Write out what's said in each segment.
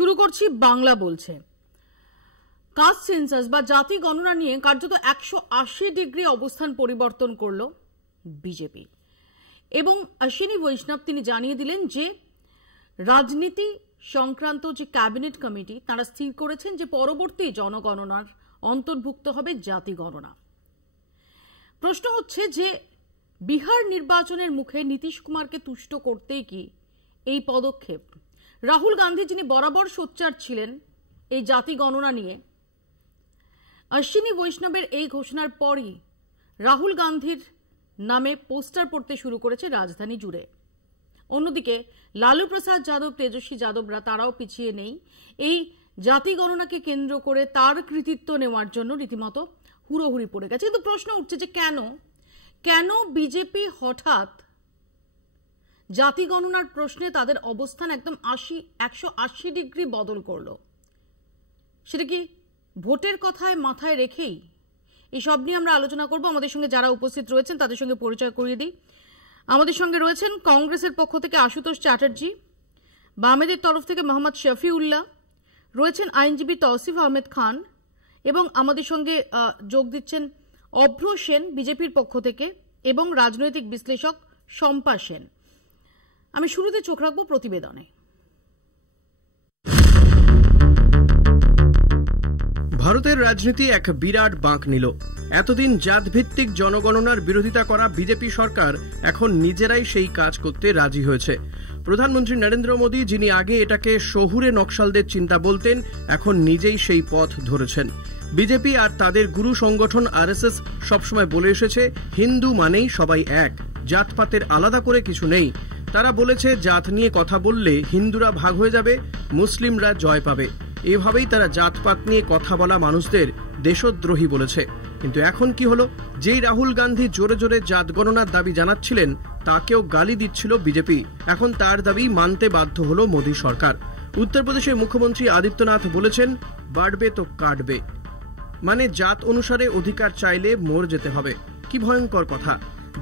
শুরু করছি বাংলা বলছে। কাস্ট সেন্সাস বা জাতি গণনা নিয়ে কার্যত 180 ডিগ্রি অবস্থান পরিবর্তন করল বিজেপি এবং অশ্বিনী বৈষ্ণব তিনি জানিয়ে দিলেন যে রাজনীতি সংক্রান্ত যে ক্যাবিনেট কমিটি তারা স্থির করেছেন যে পরবর্তী জনগণনার অন্তর্ভুক্ত হবে জাতি গণনা। প্রশ্ন হচ্ছে যে বিহার নির্বাচনের মুখে নীতিশ কুমারকে তুষ্ট করতেই কি এই পদক্ষেপ? রাহুল গান্ধী যিনি বরাবর সোচ্চার ছিলেন এই জাতি গণনা নিয়ে, অশ্বিনী বৈষ্ণবের এই ঘোষণার পরই রাহুল গান্ধীর নামে পোস্টার পড়তে শুরু করেছে রাজধানী জুড়ে। অন্যদিকে লালু প্রসাদ যাদব, তেজস্বী যাদবরা তারাও পিছিয়ে নেই। এই জাতি গণনাকে কেন্দ্র করে তার কৃতিত্ব নেওয়ার জন্য রীতিমতো হুড়োহুড়ি পড়ে গেছে। কিন্তু প্রশ্ন উঠছে যে কেন বিজেপি হঠাৎ জাতি গণনার প্রশ্নে তাদের অবস্থান একদম 180 ডিগ্রি বদল করলো? সেটা কি ভোটের কথায় মাথায় রেখেই? এই সব নিয়ে আমরা আলোচনা করব। আমাদের সঙ্গে যারা উপস্থিত রয়েছেন তাদের সঙ্গে পরিচয় করিয়ে দিই। আমাদের সঙ্গে রয়েছেন কংগ্রেসের পক্ষ থেকে আশুতোষ চ্যাটার্জি, বামেদের তরফ থেকে মোহাম্মদ শফিউল্লাহ, রয়েছেন আইনজীবী তৌসিফ আহমেদ খান এবং আমাদের সঙ্গে যোগ দিচ্ছেন অভ্র সেন বিজেপির পক্ষ থেকে এবং রাজনৈতিক বিশ্লেষক শম্পা সেন। আমি শুরুতে চোখ রাখবো প্রতিবেদনে। ভারতের রাজনীতি এক বিরাট বাঁক নিল। এতদিন জাতভিত্তিক জনগণনার বিরোধিতা করা বিজেপি সরকার এখন নিজেরাই সেই কাজ করতে রাজি হয়েছে। প্রধানমন্ত্রী নরেন্দ্র মোদী, যিনি আগে এটাকে শহুরে নকশালদের চিন্তা বলতেন, এখন নিজেই সেই পথ ধরেছেন। বিজেপি আর তাদের গুরু সংগঠন আরএসএস সবসময় বলে এসেছে হিন্দু মানেই সবাই এক, জাতপাতের আলাদা করে কিছু নেই। তারা বলেছে জাত নিয়ে কথা বললে হিন্দুরা ভাগ হয়ে যাবে, মুসলিমরা জয় পাবে। এভাবেই তারা জাতপাত নিয়ে কথা বলা মানুষদের দেশদ্রোহী বলেছে। কিন্তু এখন কি হলো? যেই রাহুল গান্ধী জোরে জোরে জাত গণনার দাবি জানাচ্ছিলেন তাকেও গালি দিচ্ছিল বিজেপি। এখন তার দাবি মানতে বাধ্য হলো মোদী সরকার। উত্তরপ্রদেশের মুখ্যমন্ত্রী আদিত্যনাথ বলেছেন বাড়বে তো কাটবে, মানে জাত অনুসারে অধিকার চাইলে মর যেতে হবে। কি ভয়ঙ্কর কথা!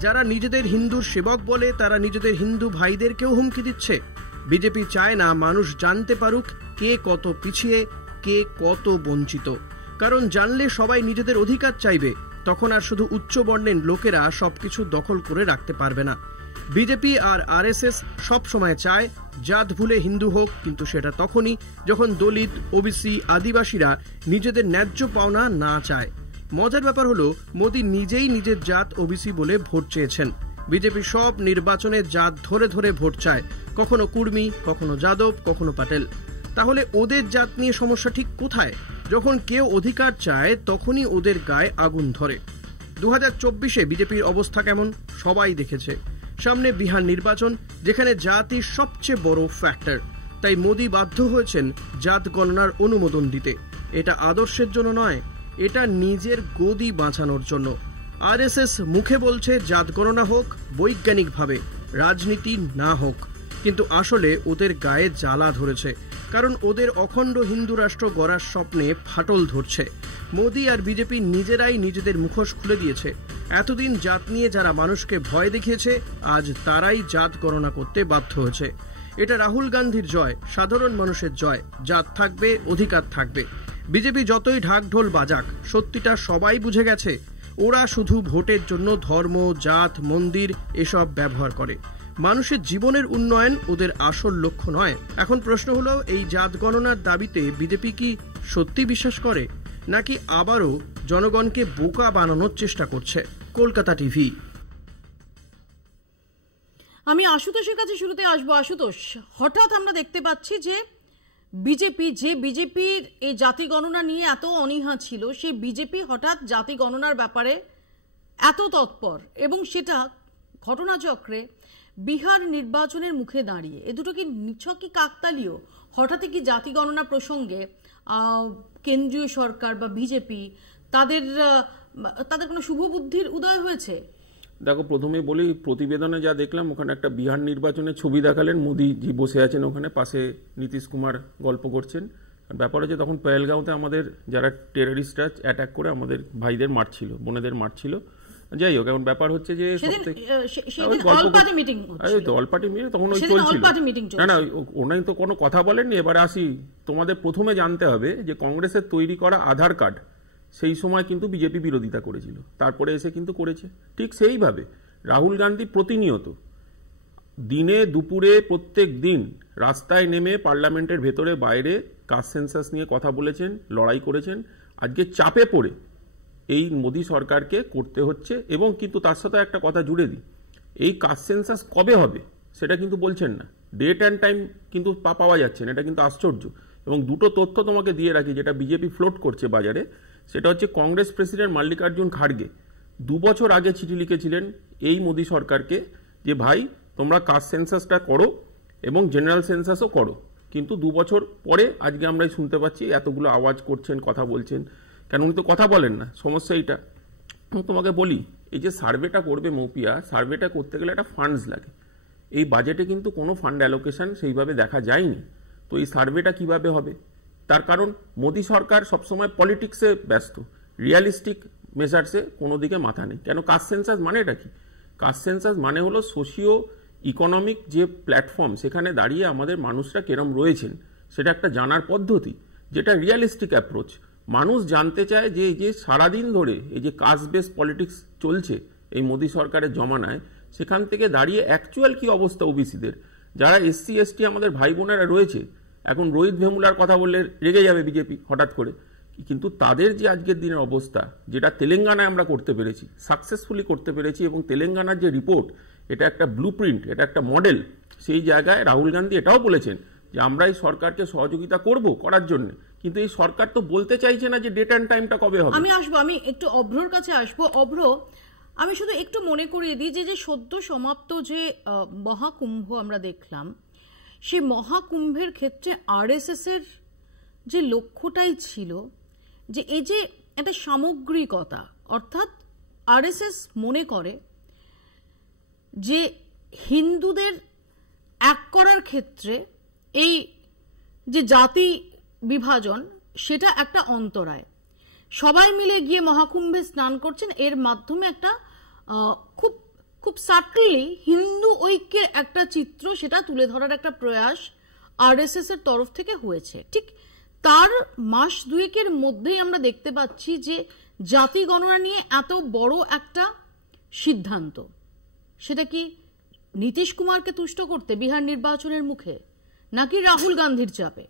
যারা নিজেদের হিন্দুর সেবক বলে তারা নিজেদের হিন্দু ভাইদেরকেও হুমকি দিচ্ছে। বিজেপি চায় না মানুষ জানতে পারুক কে কত পিছিয়ে, কে কত বঞ্চিত। কারণ জানলে সবাই নিজেদের অধিকার চাইবে, তখন আর শুধু উচ্চ বর্ণের লোকেরা সবকিছু দখল করে রাখতে পারবে না। বিজেপি আর আরএসএস সব সময় চায় জাত ভুলে হিন্দু হোক, কিন্তু সেটা তখনই যখন দলিত, ওবিসি, আদিবাসীরা নিজেদের ন্যায্য পাওনা না চায়। মজার ব্যাপার হলো মোদী নিজেই নিজের জাত ওবিসি বলে ভোট চেয়েছেন। বিজেপি সব নির্বাচনে জাত ধরে ধরে ভোট চায়, কখনো কুর্মী, কখনো যাদব, কখনো প্যাটেল। তাহলে ওদের জাত নিয়ে সমস্যা ঠিক কোথায়? যখন কেউ অধিকার চায় তখনই ওদের গায়ে আগুন ধরে। 2024-এ বিজেপির অবস্থা কেমন সবাই দেখেছে। সামনে বিহার নির্বাচন, যেখানে জাতি সবচেয়ে বড় ফ্যাক্টর। তাই মোদী বাধ্য হয়েছেন জাত গণনার অনুমোদন দিতে। এটা আদর্শের জন্য নয়, এটা নিজের গদি বাঁচানোর জন্য। আরএসএস মুখে বলছে জাত গণনা হোক বৈজ্ঞানিকভাবে, রাজনীতি না হোক, কিন্তু আসলে ওদের গায়ে জ্বালা ধরেছে। কারণ ওদের অখণ্ড হিন্দু রাষ্ট্র গড়ার স্বপ্নে ফাটল ধরছে। মোদী আর বিজেপি নিজেরাই নিজেদের মুখোশ খুলে দিয়েছে। এতদিন জাত নিয়ে যারা মানুষকে ভয় দেখিয়েছে, আজ তারাই জাত গণনা করতে বাধ্য হয়েছে। এটা রাহুল গান্ধীর জয়, সাধারণ মানুষের জয়। জাত থাকবে, অধিকার থাকবে। বিজেপি যতই ঢাকঢোল বাজাক, সত্যিটা সবাই বুঝে গেছে। ওরা শুধু ভোটের জন্য ধর্ম, জাত, মন্দির এসব ব্যবহার করে। মানুষের জীবনের উন্নয়ন ওদের আসল লক্ষ্য নয়। এখন প্রশ্ন হলো, এই জাত গণনার দাবিতে বিজেপি কি সত্যি বিশ্বাস করে, নাকি আবারও জনগণকে বোকা বানানোর চেষ্টা করছে? কলকাতা টিভি। আমি আশুতোষের কাছে শুরুতে আসবো। আশুতোষ, হঠাৎ আমরা দেখতে পাচ্ছি যে বিজেপির এই জাতি গণনা নিয়ে এত অনীহা ছিল, সেই বিজেপি হঠাৎ জাতি গণনার ব্যাপারে এত তৎপর, এবং সেটা ঘটনাচক্রে বিহার নির্বাচনের মুখে দাঁড়িয়ে। এ দুটো কি নিছক কি কাকতালীয়? হঠাৎই কি জাতি গণনা প্রসঙ্গে কেন্দ্রীয় সরকার বা বিজেপি তাদের কোনো শুভবুদ্ধির উদয় হয়েছে? দেখো, প্রথমে বলি, প্রতিবেদনে যা দেখলাম ওখানে একটা বিহার নির্বাচনের ছবি দেখালেন। মোদীজি বসে আছেন ওখানে, পাশে নীতিশ কুমার গল্প করছেন। ব্যাপার হচ্ছে তখন পেহেলগাঁওতে আমাদের যারা টেররিস্টরা অ্যাটাক করে আমাদের ভাইদের মারছিল, বোনেদের মারছিল, যাই হোক, এখন ব্যাপার হচ্ছে যে অল পার্টি মিটিং তখন ওই চলছিল। না ওনাই তো কোনো কথা বলেননি। এবার আসি, তোমাদের প্রথমে জানতে হবে যে কংগ্রেসের তৈরি করা আধার কার্ড সেই সময় কিন্তু বিজেপি বিরোধিতা করেছিল, তারপরে এসে কিন্তু করেছে। ঠিক সেইভাবে রাহুল গান্ধী প্রতিনিয়ত দিনে দুপুরে প্রত্যেক দিন রাস্তায় নেমে পার্লামেন্টের ভেতরে বাইরে কাস্ট সেন্সাস নিয়ে কথা বলেছেন, লড়াই করেছেন। আজকে চাপে পড়ে এই মোদী সরকারকে করতে হচ্ছে। এবং কিন্তু তার সাথে একটা কথা জুড়ে দিই, এই কাস্ট সেন্সাস কবে হবে সেটা কিন্তু বলছেন না, ডেট অ্যান্ড টাইম কিন্তু পাওয়া যাচ্ছে না, এটা কিন্তু আশ্চর্য। এবং দুটো তথ্য তোমাকে দিয়ে রাখি যেটা বিজেপি ফ্লোট করছে বাজারে, সেটা হচ্ছে কংগ্রেস প্রেসিডেন্ট মাল্লিকার্জুন খাড়গে 2 বছর আগে চিঠি লিখেছিলেন এই মোদী সরকারকে যে ভাই তোমরা কাস্ট সেন্সাসটা করো এবং জেনারেল সেন্সাসও করো। কিন্তু 2 বছর পরে আজকে আমরা শুনতে পাচ্ছি এতগুলো আওয়াজ করছেন, কথা বলছেন, কেন উনি তো কথা বলেন না। সমস্যা এইটা। তোমাকে বলি, এই যে সার্ভেটা করবে মৌপিয়া, সার্ভেটা করতে গেলে একটা ফান্ডস লাগে। এই বাজেটে কিন্তু কোনো ফান্ড অ্যালোকেশন সেইভাবে দেখা যায়নি। তো এই সার্ভেটা কিভাবে হবে? তার কারণ মোদী সরকার সবসময় পলিটিক্সে ব্যস্ত, রিয়ালিস্টিক মেজার্সে কোনো দিকে মাথা নেই। কেন? কাস্ট সেন্সাস মানে এটা কি? কাস্ট সেন্সাস মানে হলো সোশিও ইকোনমিক যে প্ল্যাটফর্ম, সেখানে দাঁড়িয়ে আমাদের মানুষরা কেরম রয়েছেন সেটা একটা জানার পদ্ধতি, যেটা রিয়ালিস্টিক অ্যাপ্রোচ। মানুষ জানতে চায় যে এই যে সারাদিন ধরে এই যে কাস্ট বেস পলিটিক্স চলছে এই মোদী সরকারের জমানায়, সেখান থেকে দাঁড়িয়ে অ্যাকচুয়াল কি অবস্থা ওবিসিদের, যারা এসসি এসটি আমাদের ভাই বোনেরা রয়েছে। এখন রোহিত ভেমুলার কথা বললে রেগে যাবে বিজেপি হঠাৎ করে, কিন্তু তাদের যে আজকের দিনের অবস্থা, যেটা তেলেঙ্গানায় আমরা করতে পেরেছি, সাকসেসফুলি করতে পেরেছি, এবং তেলেঙ্গানার যে রিপোর্ট, এটা একটা ব্লুপ্রিন্ট, এটা একটা মডেল। সেই জায়গায় রাহুল গান্ধী এটাও বলেছেন যে আমরা এই সরকারকে সহযোগিতা করব করার জন্য, কিন্তু এই সরকার তো বলতে চাইছে না যে ডেট অ্যান্ড টাইমটা কবে হবে। আমি একটু অভ্রর কাছে আসবো। অভ্র, আমি শুধু একটু মনে করিয়ে দিই যে সদ্য সমাপ্ত যে মহাকুম্ভ আমরা দেখলাম, সেই মহাকুম্ভের ক্ষেত্রে আরএসএস এর যে লক্ষ্যটাই ছিল যে এই যে একটা সামগ্রিকতা, অর্থাৎ আরএসএস মনে করে যে হিন্দুদের এক করার ক্ষেত্রে এই যে জাতি বিভাজন, সেটা একটা অন্তরায়। সবাই মিলে গিয়ে মহাকুম্ভে স্নান করছেন, এর মাধ্যমে একটা খুব খুব সাটলি হিন্দু ঐক্যের একটা চিত্র সেটা তুলে ধরার একটা প্রয়াস আরএসএস এর তরফ থেকে হয়েছে। ঠিক তার মাস দুয়েকের মধ্যেই আমরা দেখতে পাচ্ছি যে জাতি গণনা নিয়ে এত বড় একটা সিদ্ধান্ত, সেটা কি নীতিশ কুমারকে তুষ্ট করতে বিহার নির্বাচনের মুখে, নাকি রাহুল গান্ধীর চাপে?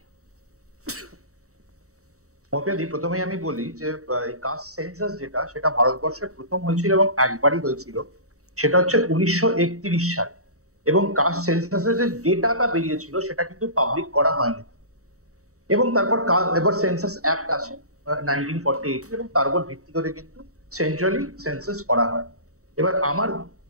প্রথমেই আমি বলি যে কাস্ট সেন্সাস যেটা, সেটা ভারতবর্ষে প্রথম হয়েছিল এবং একবারই হয়েছিল, সেটা হচ্ছে 1931 সালে। এবং কাস্ট সেন্সাসের যে ডেটাটা বেরিয়েছিল সেটা কিন্তু পাবলিক করা হয়নি। এবং তারপর এবার সেন্সাস অ্যাক্ট আসে 1948, এবং তার উপর ভিত্তি করে কিন্তু সেন্ট্রালি সেন্সাস করা হয়। এবার আমার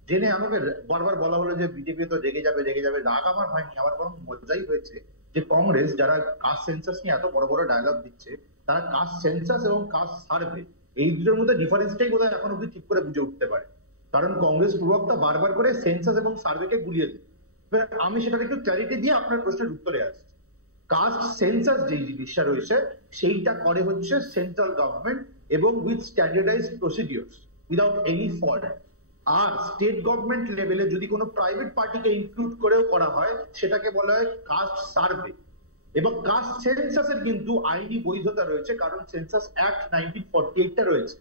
জেনে আমাকে বারবার বলা হলো যে বিজেপি তো রেগে যাবে। রাগ আমার হয়নি, আমার বরং মজাই হয়েছে যে কংগ্রেস যারা কাস্ট সেন্সাস নিয়ে এত বড় বড় ডায়লগ দিচ্ছে, তারা কাস্ট সেন্সাস এবং কাস্ট সার্ভে এই দুটোর মধ্যে ডিফারেন্সটাই বোধহয় এখন অব্দি ঠিক করে বুঝে উঠতে পারে। কারণ কংগ্রেস প্রবক্তা বারবার করে সেন্সাস এবং সার্ভেকে গুলিয়ে দেয়। আমি সেটা একটু ক্ল্যারিটি দিয়ে আপনার প্রশ্নের উত্তরে আসছি। কাস্ট সেন্সাস যে জিনিসটা রয়েছে সেইটা করে হচ্ছে সেন্ট্রাল গভর্নমেন্ট এবং with standardized procedures without any fault. আর স্টেট গভর্নমেন্ট লেভেলে যদি কোনো প্রাইভেট পার্টিকে ইনক্লুড করেও করা হয় সেটাকে বলা হয় কাস্ট সার্ভে। এবং কাস্ট সেন্সাসের কিন্তু আইনি বৈধতা রয়েছে, কারণ সেন্সাস অ্যাক্ট 1948টা রয়েছে।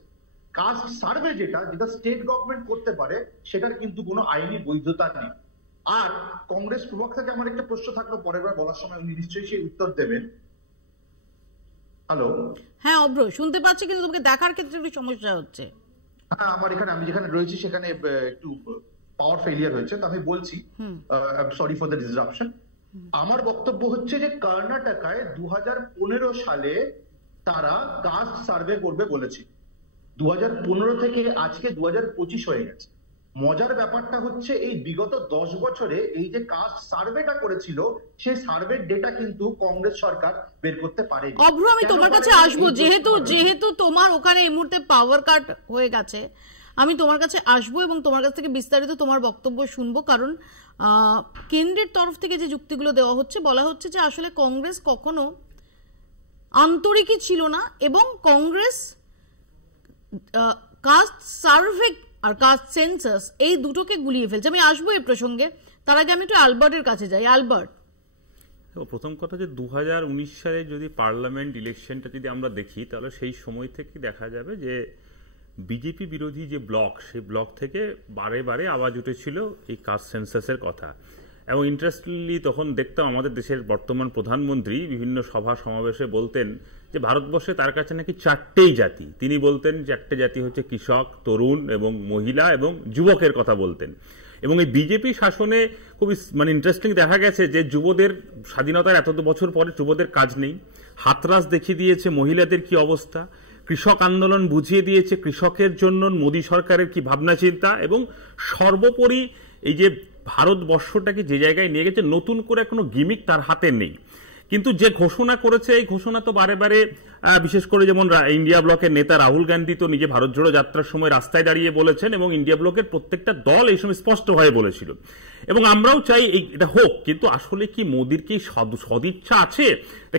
কাস্ট সার্ভে যেটা স্টেট গভর্নমেন্ট করতে পারে, সেটার কিন্তু কোনো আইনি বৈধতা নেই। আর কংগ্রেস প্রবক্তাকে আমার একটা প্রশ্ন থাকলো, পরের বার বলার সময় উনি নিশ্চয়ই সেই উত্তর দেবেন। হ্যালো, হ্যাঁ অভ্র, শুনতে পাচ্ছি, কিন্তু তোমাকে দেখার ক্ষেত্রে একটু সমস্যা হচ্ছে। হ্যাঁ, আমার এখানে আমি যেখানে রয়েছি সেখানে একটু পাওয়ার ফেলিয়ার হয়েছে, তো আমি বলছি সরি ফর দ্য ডিসরাপশন। আমার বক্তব্য হচ্ছে যে কর্ণাটকায় 2015 সালে তারা কাস্ট সার্ভে করবে বলেছে। 2015 থেকে আজকে 2025 হয়ে গেছে। মজার ব্যাপারটা হচ্ছে এই বিগত 10 বছরে এই যে কাস্ট সার্ভেটা করেছিল, সেই সার্ভের ডেটা কিন্তু কংগ্রেস সরকার বের করতে পারেনি। অভ্র, আমি তোমার কাছে আসবো, যেহেতু তোমার ওখানে এই মুহূর্তে পাওয়ার কাট হয়ে গেছে, আমি তোমার কাছে আসবো এবং তোমার কাছ থেকে বিস্তারিত তোমার বক্তব্য শুনবো। কারণ কেন্দ্রের তরফ থেকে যে যুক্তিগুলো দেওয়া হচ্ছে, বলা হচ্ছে যে আসলে কংগ্রেস কখনো আন্তরিকই ছিল না এবং কংগ্রেস কাস্ট সার্ভে আর কাস্ট সেন্সাস এই দুটোকে গুলিয়ে ফেলছে। আমি আসবো এই প্রসঙ্গে, তার আগে আমি একটু আলবার্টের কাছে যাই। আলবার্ট, প্রথম কথা যে 2019 সালে যদি পার্লামেন্ট ইলেকশনটা যদি আমরা দেখি, তাহলে সেই সময় থেকে দেখা যাবে যে বিজেপি বিরোধী যে ব্লক, সেই ব্লক থেকে বারে বারে আওয়াজ উঠেছিল এই কাস্ট সেন্সাসের কথা। এবং ইন্টারেস্টিংলি তখন দেখতাম আমাদের দেশের বর্তমান প্রধানমন্ত্রী বিভিন্ন সভা সমাবেশে বলতেন যে ভারতবর্ষে তার কাছে নাকি 4টেই জাতি। তিনি বলতেন যে একটা জাতি হচ্ছে কৃষক, তরুণ এবং মহিলা এবং যুবকের কথা বলতেন। এবং এই বিজেপি শাসনে খুবই ইন্টারেস্টিং দেখা গেছে যে যুবদের স্বাধীনতার এত বছর পরে যুবদের কাজ নেই, হাতরাস দেখিয়ে দিয়েছে মহিলাদের কি অবস্থা, কৃষক আন্দোলন বুঝিয়ে দিয়েছে কৃষকের জন্য মোদী সরকারের কি ভাবনা চিন্তা, এবং সর্বোপরি এই যে ভারতবর্ষটাকে যে জায়গায় নিয়ে গেছে, নতুন করে কোনো গিমিক তার হাতে নেই। কিন্তু যে ঘোষণা করেছে, এই ঘোষণা তো বারে বারে, বিশেষ করে যেমন ইন্ডিয়া ব্লকের নেতা রাহুল গান্ধী তো নিজে ভারত জোড়ো যাত্রার সময় রাস্তায় দাঁড়িয়ে বলেছেন, এবং ইন্ডিয়া ব্লকের প্রত্যেকটা দল এই সময় স্পষ্টভাবে বলেছিল। এবং আমরাও চাই এটা হোক, কিন্তু আসলে কি মোদির কি সদিচ্ছা আছে?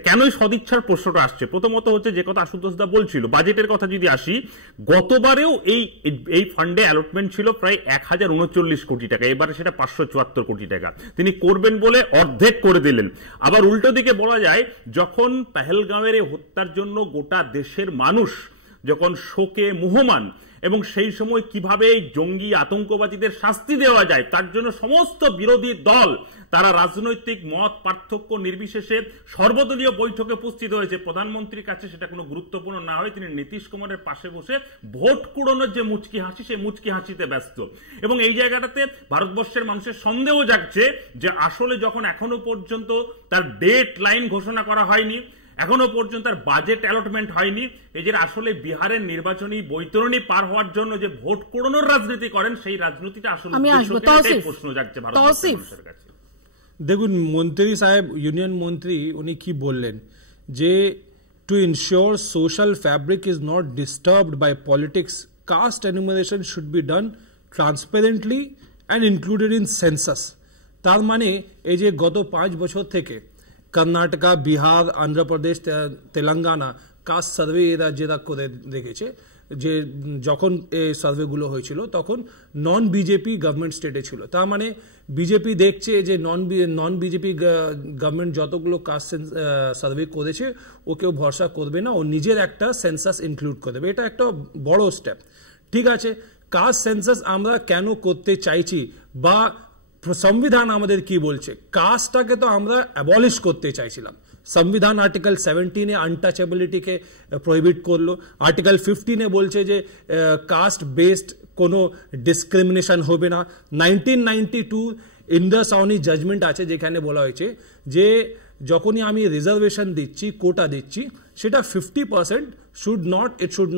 কেন এই সদিচ্ছার প্রশ্নটা আসছে? প্রথমত হচ্ছে যে কথা আশুতোষ দা বলছিল, বাজেটের কথা যদি আসি, গতবারেও এই ফান্ডে অ্যালটমেন্ট ছিল প্রায় 1039 কোটি টাকা, এবারে সেটা 574 কোটি টাকা। তিনি করবেন বলে অর্ধেক করে দিলেন। আবার উল্টো দিকে বলা যায়, যখন পেহেলগাঁওয়ের হত্যার জন্য গোটা দেশের মানুষ যখন শোকে মুহ্যমান, এবং সেই সময় কিভাবে এই জঙ্গি আতঙ্কবাদীদের শাস্তি দেওয়া যায় তার জন্য সমস্ত বিরোধী দল তারা রাজনৈতিক মত পার্থক্য নির্বিশেষে সর্বদলীয় বৈঠকে উপস্থিত হয়েছে। প্রধানমন্ত্রীর কাছে সেটা কোনো গুরুত্বপূর্ণ না হয় তিনি নীতিশ কুমারের পাশে বসে ভোট কুড়োনোর যে মুচকি হাসি, সেই মুচকি হাসিতে ব্যস্ত। এবং এই জায়গাটাতে ভারতবর্ষের মানুষের সন্দেহ জাগছে যে আসলে যখন এখনো পর্যন্ত তার ডেট লাইন ঘোষণা করা হয়নি, এখনো পর্যন্ত তার বাজেট অ্যালটমেন্ট হয়নি, এই যে আসলে বিহারের নির্বাচনী বৈতরণী পার হওয়ার জন্য যে ভোট কুড়োনোর রাজনীতি করেন, সেই রাজনীতিটা আসলে প্রশ্ন জাগছে ভারতবর্ষের কাছে। দেখুন, মন্ত্রী সাহেব, ইউনিয়ন মন্ত্রী, উনি কি বললেন যে to ensure social fabric is not disturbed by politics, caste enumeration should be done transparently and included in census. তার মানে এই যে গত 5 বছর থেকে কর্ণাটকা, বিহার, অন্ধ্রপ্রদেশ, তেলেঙ্গানা কাস্ট সার্ভে এরা যেটা করে রেখেছে, যে যখন এই সার্ভেগুলো হয়েছিল তখন নন বিজেপি গভর্নমেন্ট স্টেটে ছিল। তার মানে বিজেপি দেখছে যে নন বিজেপি গভর্নমেন্ট যতগুলো কাস্ট সার্ভে করেছে ও কেউ ভরসা করবে না, ও নিজের একটা সেন্সাস ইনক্লুড করবে। এটা একটা বড় স্টেপ। ঠিক আছে, কাস্ট সেন্সাস আমরা কেন করতে চাইছি, বা সংবিধান আমাদের কি বলছে? কাস্টটাকে তো আমরা অ্যাবলিশ করতে চাইছিলাম। সংবিধান আর্টিকেল 17 আনটাচেবিলিটিকে প্রহিবিট করলো। আর্টিকেল 15 বলছে যে কাস্ট বেসড কোনো ডিসক্রিমিনেশন হবে না। 1992 ইন্দাস সাউনি জাজমেন্ট আছে, যেখানে বলা হয়েছে যে যখনই আমি রিজার্ভেশন দিচ্ছি, কোটা দিচ্ছি, সেটা 50% শুড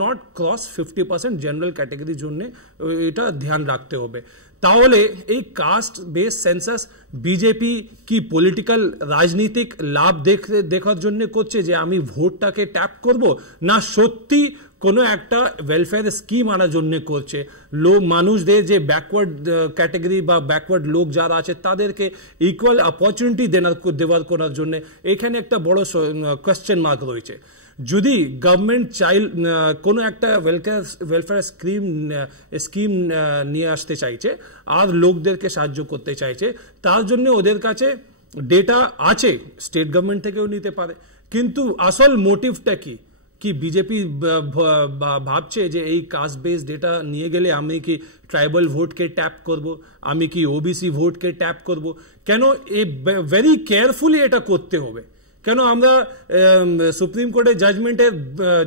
নট ক্রস 50% জেনারেল ক্যাটাগরির জন্য, এটা ধ্যান রাখতে হবে। তাহলে এই কাস্ট বেস সেন্সাস বিজেপি কি পলিটিক্যাল রাজনীতিক লাভ দেখার জন্য করছে, যে আমি ভোটটাকে ট্যাপ করব, না সত্যি কোনো একটা ওয়েলফেয়ার স্কিম আনার জন্য করছে? মানুষদের যে ব্যাকওয়ার্ড ক্যাটাগরি বা ব্যাকওয়ার্ড লোক যারা আছে তাদেরকে ইকুয়াল অপরচুনিটি দেওয়ার করার জন্য, এখানে একটা বড় কোয়েশ্চেন মার্ক রয়েছে। যদি গভর্নমেন্ট কোনো একটা ওয়েলফেয়ার স্কিম নিয়ে আসতে চাইছে আর লোকদেরকে সাহায্য করতে চাইছে, তার জন্য ওদের কাছে ডেটা আছে, স্টেট গভর্নমেন্ট থেকেও নিতে পারে। কিন্তু আসল মোটিভটা কি বিজেপি ভাবছে যে এই কাস্ট বেস ডেটা নিয়ে গেলে আমি কি ট্রাইবাল ভোটকে ট্যাপ করব, আমি কি ওবিসি ভোটকে ট্যাপ করব? কেন ভেরি কেয়ারফুলি এটা করতে হবে? কেন আমরা সুপ্রিম কোর্টের জাজমেন্টের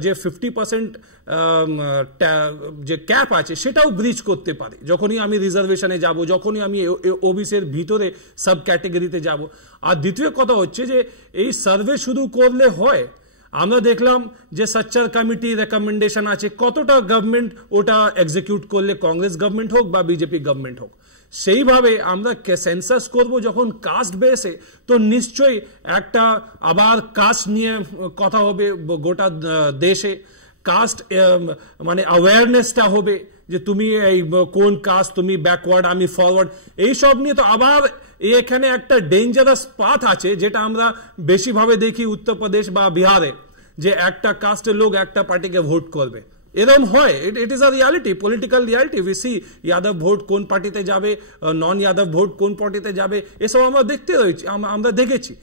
যে 50% যে ক্যাপ আছে সেটাও ব্রিচ করতে পারে যখনই আমি রিজার্ভেশনে যাব, যখনই আমি ওবিসির ভিতরে সাব ক্যাটাগরিতে যাব। আর দ্বিতীয় কথা হচ্ছে যে এই সার্ভে শুধু করলে হয়? আমরা দেখলাম যে সাচ্চার কমিটি রেকমেন্ডেশন আছে, কতটা গভর্নমেন্ট ওটা এক্সিকিউট করলে, কংগ্রেস গভর্নমেন্ট হোক বা বিজেপি গভর্নমেন্ট হোক। সেইভাবে আমরা সেন্সাস করব যখন কাস্ট বেসে, তো নিশ্চয়ই একটা আবার কাস্ট নিয়ে কথা হবে গোটা দেশে। কাস্ট মানে অ্যাওয়ারনেসটা হবে যে তুমি এই কোন কাস্ট, তুমি ব্যাকওয়ার্ড, আমি ফরওয়ার্ড, এইসব নিয়ে তো আবার এখানে একটা ডেঞ্জারাস পাথ আছে, যেটা আমরা বেশিভাবে দেখি উত্তরপ্রদেশ বা বিহারে, যে একটা কাস্টের লোক একটা পার্টিকে ভোট করবে। এরকম হয়, it is a reality, political reality. We see Yadav vote কোন পার্টিতে যাবে, নন যাদব ভোট কোন পার্টিতে যাবে, এসব আমরা দেখতে রয়েছি, আমরা দেখেছি।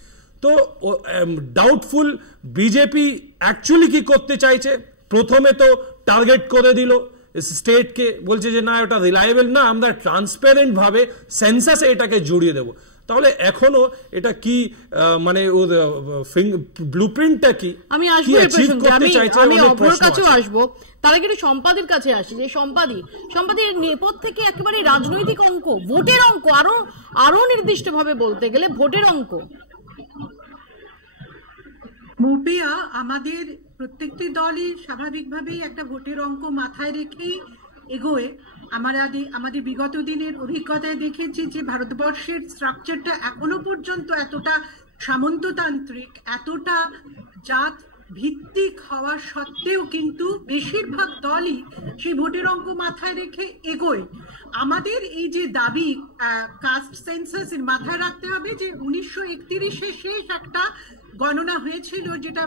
তো ডাউটফুল বিজেপি অ্যাকচুয়ালি কি করতে চাইছে। প্রথমে তো টার্গেট করে দিল স্টেটকে, বলছে যে না ওটা রিলায়েবল না, আমরা ট্রান্সপারেন্ট ভাবে সেন্সাসে এটাকে জড়িয়ে দেবো। তাহলে এখনো এটা কি মানে ওর ব্লুপ্রিন্টটা কি? আমি আসবো, আমি অপর কাছেও আসবো, তার আগে একটু সম্পাদের কাছে আসি। যে সম্পাদের নেপথ্য থেকে একেবারে রাজনৈতিক অঙ্ক, ভোটের অঙ্ক, আরো নির্দিষ্ট ভাবে বলতে গেলে ভোটের অঙ্ক। মৌপিয়া, আমাদের প্রত্যেকটি দলই স্বাভাবিকভাবেই একটা ভোটের অঙ্ক মাথায় রেখেই এগোয়। আমাদের বিগত দিনের অভিজ্ঞতায় দেখেছি যে ভারতবর্ষের স্ট্রাকচারটা এখনো পর্যন্ত এতটা সামন্ততান্ত্রিক, এতটা জাত ভিত্তিক হওয়া সত্ত্বেও কিন্তু বেশিরভাগ দলই সেই ভোটের অঙ্ক মাথায় রেখে এগোয়। আমাদের এই যে দাবি কাস্ট সেন্সাসের মাথায় রাখতে হবে যে 1931-এ শেষ একটা গণনা হয়েছিল যেটা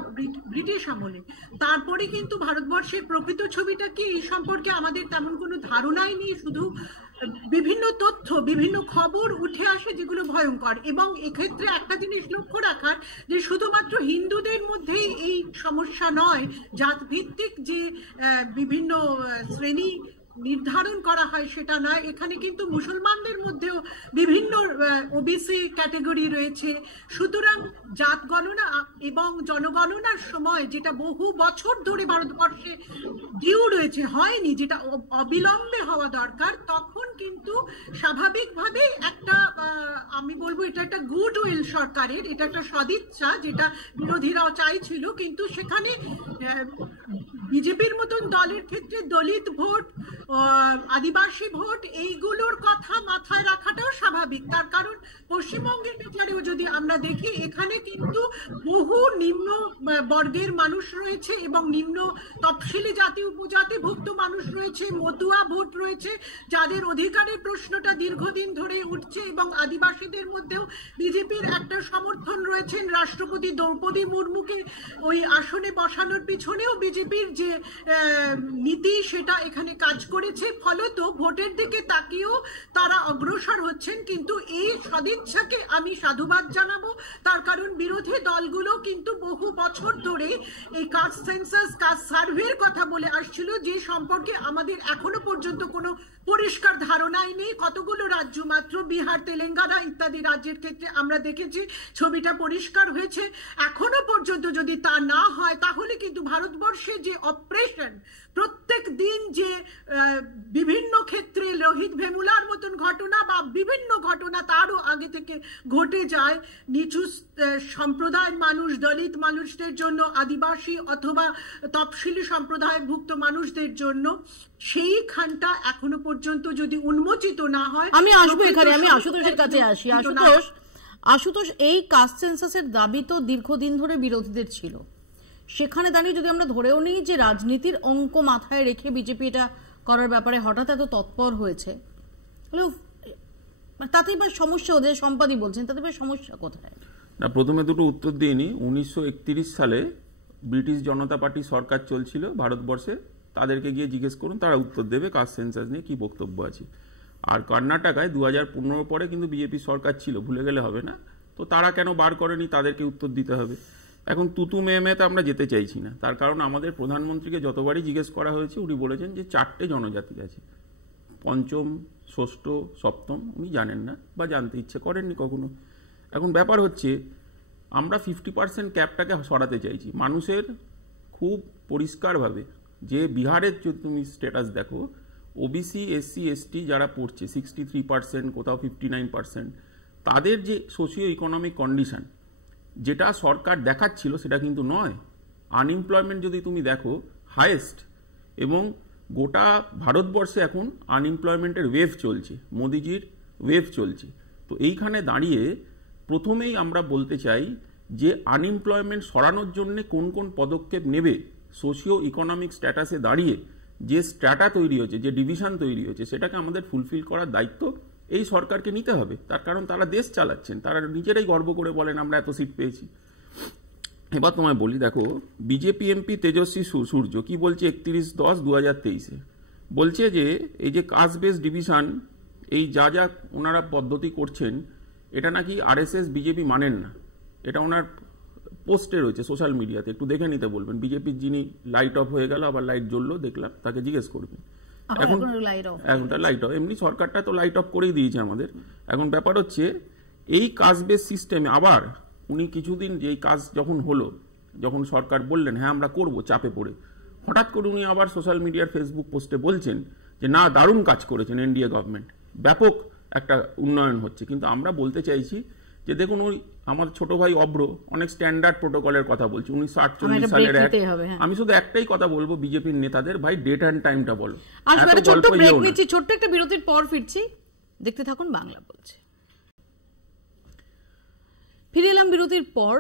ব্রিটিশ আমলে, তারপরে কিন্তু ভারতবর্ষের প্রকৃত ছবিটা কি এই সম্পর্কে আমাদের তেমন কোনো ধারণাই নেই। শুধু বিভিন্ন তথ্য, বিভিন্ন খবর উঠে আসে যেগুলো ভয়ঙ্কর। এবং এক্ষেত্রে একটা জিনিস লক্ষ্য রাখার যে শুধুমাত্র হিন্দুদের মধ্যেই এই সমস্যা নয়, জাত ভিত্তিক যে বিভিন্ন শ্রেণী নির্ধারণ করা হয় সেটা নয়, এখানে কিন্তু মুসলমানদের মধ্যেও বিভিন্ন ওবিসি ক্যাটাগরি রয়েছে। সুতরাং জাত গণনা এবং জনগণনার সময় যেটা বহু বছর ধরে ভারতবর্ষে ডিউ রয়েছে, হয়নি, যেটা অবিলম্বে হওয়া দরকার, তখন কিন্তু স্বাভাবিকভাবে একটা আমি বলবো এটা একটা গুড উইল সরকারের, এটা একটা সদিচ্ছা যেটা বিরোধীরাও চাইছিল। কিন্তু সেখানে বিজেপির মতন দলের ক্ষেত্রে দলিত ভোট, আদিবাসী ভোট, এইগুলোর কথা মাথায় রাখাটাও স্বাভাবিক। তার কারণ পশ্চিমবঙ্গের বিচারেও যদি আমরা দেখি, এখানে কিন্তু বহু নিম্ন বর্গের মানুষ রয়েছে এবং নিম্ন তফসিলি জাতি উপজাতিভুক্ত মানুষ রয়েছে, মতুয়া ভোট রয়েছে, যাদের অধিকারের প্রশ্নটা দীর্ঘদিন ধরে উঠছে। এবং আদিবাসীদের মধ্যেও বিজেপির একটা সমর্থন রয়েছেন। রাষ্ট্রপতি দ্রৌপদী মুর্মুকে ওই আসনে বসানোর পিছনেও বিজেপির যে নীতি সেটা এখানে কাজ করেছে। ফলত ভোটের দিকে তাকিয়েও তারা অগ্রসর হচ্ছেন। কিন্তু এই সদিচ্ছাকে আমি সাধুবাদ জানাবো, তার কারণ বিরোধী দলগুলো কিন্তু বহু বছর ধরে এই কাস্ট সেন্সাস, কাস্ট সার্ভের কথা বলে আসছিল, যে সম্পর্কে আমাদের এখনো পর্যন্ত কোনো পরিষ্কার ধারণাই নেই। কতগুলো রাজ্য মাত্র, বিহার, তেলেঙ্গানা ইত্যাদি রাজ্যের ক্ষেত্রে আমরা দেখেছি ছবিটা পরিষ্কার হয়েছে। এখনো পর্যন্ত যদি তা না হয়, তাহলে কিন্তু ভারতবর্ষে যে অপারেশন প্রত্যেক দিন যে বিভিন্ন ক্ষেত্রে লোহিত ভেমুলার মতন ঘটনা বা বিভিন্ন ঘটনা তারও আগে থেকে ঘটে যায় নিচু সম্প্রদায়ের মানুষ, দলিত মানুষদের জন্য, আদিবাসী অথবা তফসিলি সম্প্রদায়ভুক্ত মানুষদের জন্য, সেইখানটা এখনো পর্যন্ত যদি উন্মোচিত না হয়। আমি আসবো এখানে, আমি আশুতোষের কাছে আসি। আশুতোষ, এই কাস্ট সেন্সাসের দাবি তো দীর্ঘদিন ধরে বিরোধীদের ছিল। সেখানে দাঁড়িয়ে যদি আমরা ধরেও নিই যে রাজনীতির অঙ্ক মাথায় রেখে বিজেপি এটা করার ব্যাপারে হঠাৎ এত তৎপর হয়েছে, তাতেই বা সমস্যা, ওদের সম্পাদী বলছেন, তাতে বা সমস্যা কোথায়? না, প্রথমে দুটো উত্তর দিয়ে নি। 1931 সালে ব্রিটিশ জনতা পার্টি সরকার চলছিল ভারতবর্ষে, তাদেরকে গিয়ে জিজ্ঞেস করুন, তারা উত্তর দেবে কাস্ট সেন্সাস নিয়ে কি বক্তব্য আছে। আর কর্ণাটকায় 2015 পরে কিন্তু বিজেপি সরকার ছিল, ভুলে গেলে হবে না। তো তারা কেন বার করেনি, তাদেরকে উত্তর দিতে হবে। এখন তুতু মেয়েতে আমরা যেতে চাইছি না, তার কারণ আমাদের প্রধানমন্ত্রীকে যতবারই জিজ্ঞেস করা হয়েছে উনি বলেছেন যে 4টে জনজাতি আছে, পঞ্চম, ষষ্ঠ, সপ্তম উনি জানেন না বা জানতে ইচ্ছে করেননি কখনো। এখন ব্যাপার হচ্ছে আমরা 50% ক্যাপটাকে সরাতে চাইছি। মানুষের খুব পরিষ্কারভাবে যে বিহারের যদি তুমি স্ট্যাটাস দেখো, ওবিসি, এসসি, এসটি যারা পড়ছে 63%, কোথাও 59%, তাদের যে সোশিও ইকোনমিক কন্ডিশন যেটা সরকার দেখাচ্ছিল সেটা কিন্তু নয়। আনএমপ্লয়মেন্ট যদি তুমি দেখো হাইয়েস্ট, এবং গোটা ভারতবর্ষে এখন আনএমপ্লয়মেন্টের ওয়েভ চলছে, মোদিজির ওয়েভ চলছে। তো এইখানে দাঁড়িয়ে প্রথমেই আমরা বলতে চাই যে আনএমপ্লয়মেন্ট সরানোর জন্য কোন কোন পদক্ষেপ নেবে, সোশিও ইকোনমিক স্ট্যাটাসে দাঁড়িয়ে যে স্ট্র্যাটা তৈরি হয়েছে, যে ডিভিশন তৈরি হয়েছে, সেটাকে আমাদের ফুলফিল করার দায়িত্ব এই সরকারকে নিতে হবে। তার কারণ তারা দেশ চালাচ্ছেন, তারা নিজেরাই গর্ব করে বলেন আমরা এত সিট পেয়েছি। এবার তোমায় বলি, দেখো বিজেপি এমপি তেজস্বী সূর্য কি বলছে 31/10/2023 বলছে যে এই যে কাস্ট বেস ডিভিশন, এই যা যা ওনারা পদ্ধতি করছেন, এটা নাকি আরএসএস বিজেপি মানেন না। এটা ওনার পোস্টে রয়েছে সোশ্যাল মিডিয়াতে, একটু দেখে নিতে বলবেন। বিজেপির যিনি লাইট অফ হয়ে গেল, আবার লাইট জ্বললো দেখলাম, তাকে জিজ্ঞেস করবেন। এখন লাইট অফ, এমনি সরকারটা তো লাইট অফ করেই দিয়েছে আমাদের। এখন ব্যাপার হচ্ছে এই কাস্ট বেস সিস্টেমে আবার উনি কিছুদিন যেই কাজ যখন হলো, যখন সরকার বললেন হ্যাঁ আমরা করব চাপে পড়ে, হঠাৎ করে উনি আবার সোশ্যাল মিডিয়ার ফেসবুক পোস্টে বলছেন যে না, দারুণ কাজ করেছেন এনডিএ গভর্নমেন্ট, ব্যাপক একটা উন্নয়ন হচ্ছে। কিন্তু আমরা বলতে চাইছি যে দেখুন, ওই আমার ছোট ভাই অভ্র অনেক স্ট্যান্ডার্ড প্রোটোকলের কথা বলছি, 1948 সালের এক। আমি শুধু একটাই কথা বলবো বিজেপির নেতাদের, ভাই ডেট অ্যান্ড টাইমটা বলো। ছোট্ট একটা বিরতির পর ফিরছি, দেখতে থাকুন বাংলা বলছে। ফিরে এলাম বিরতির পর।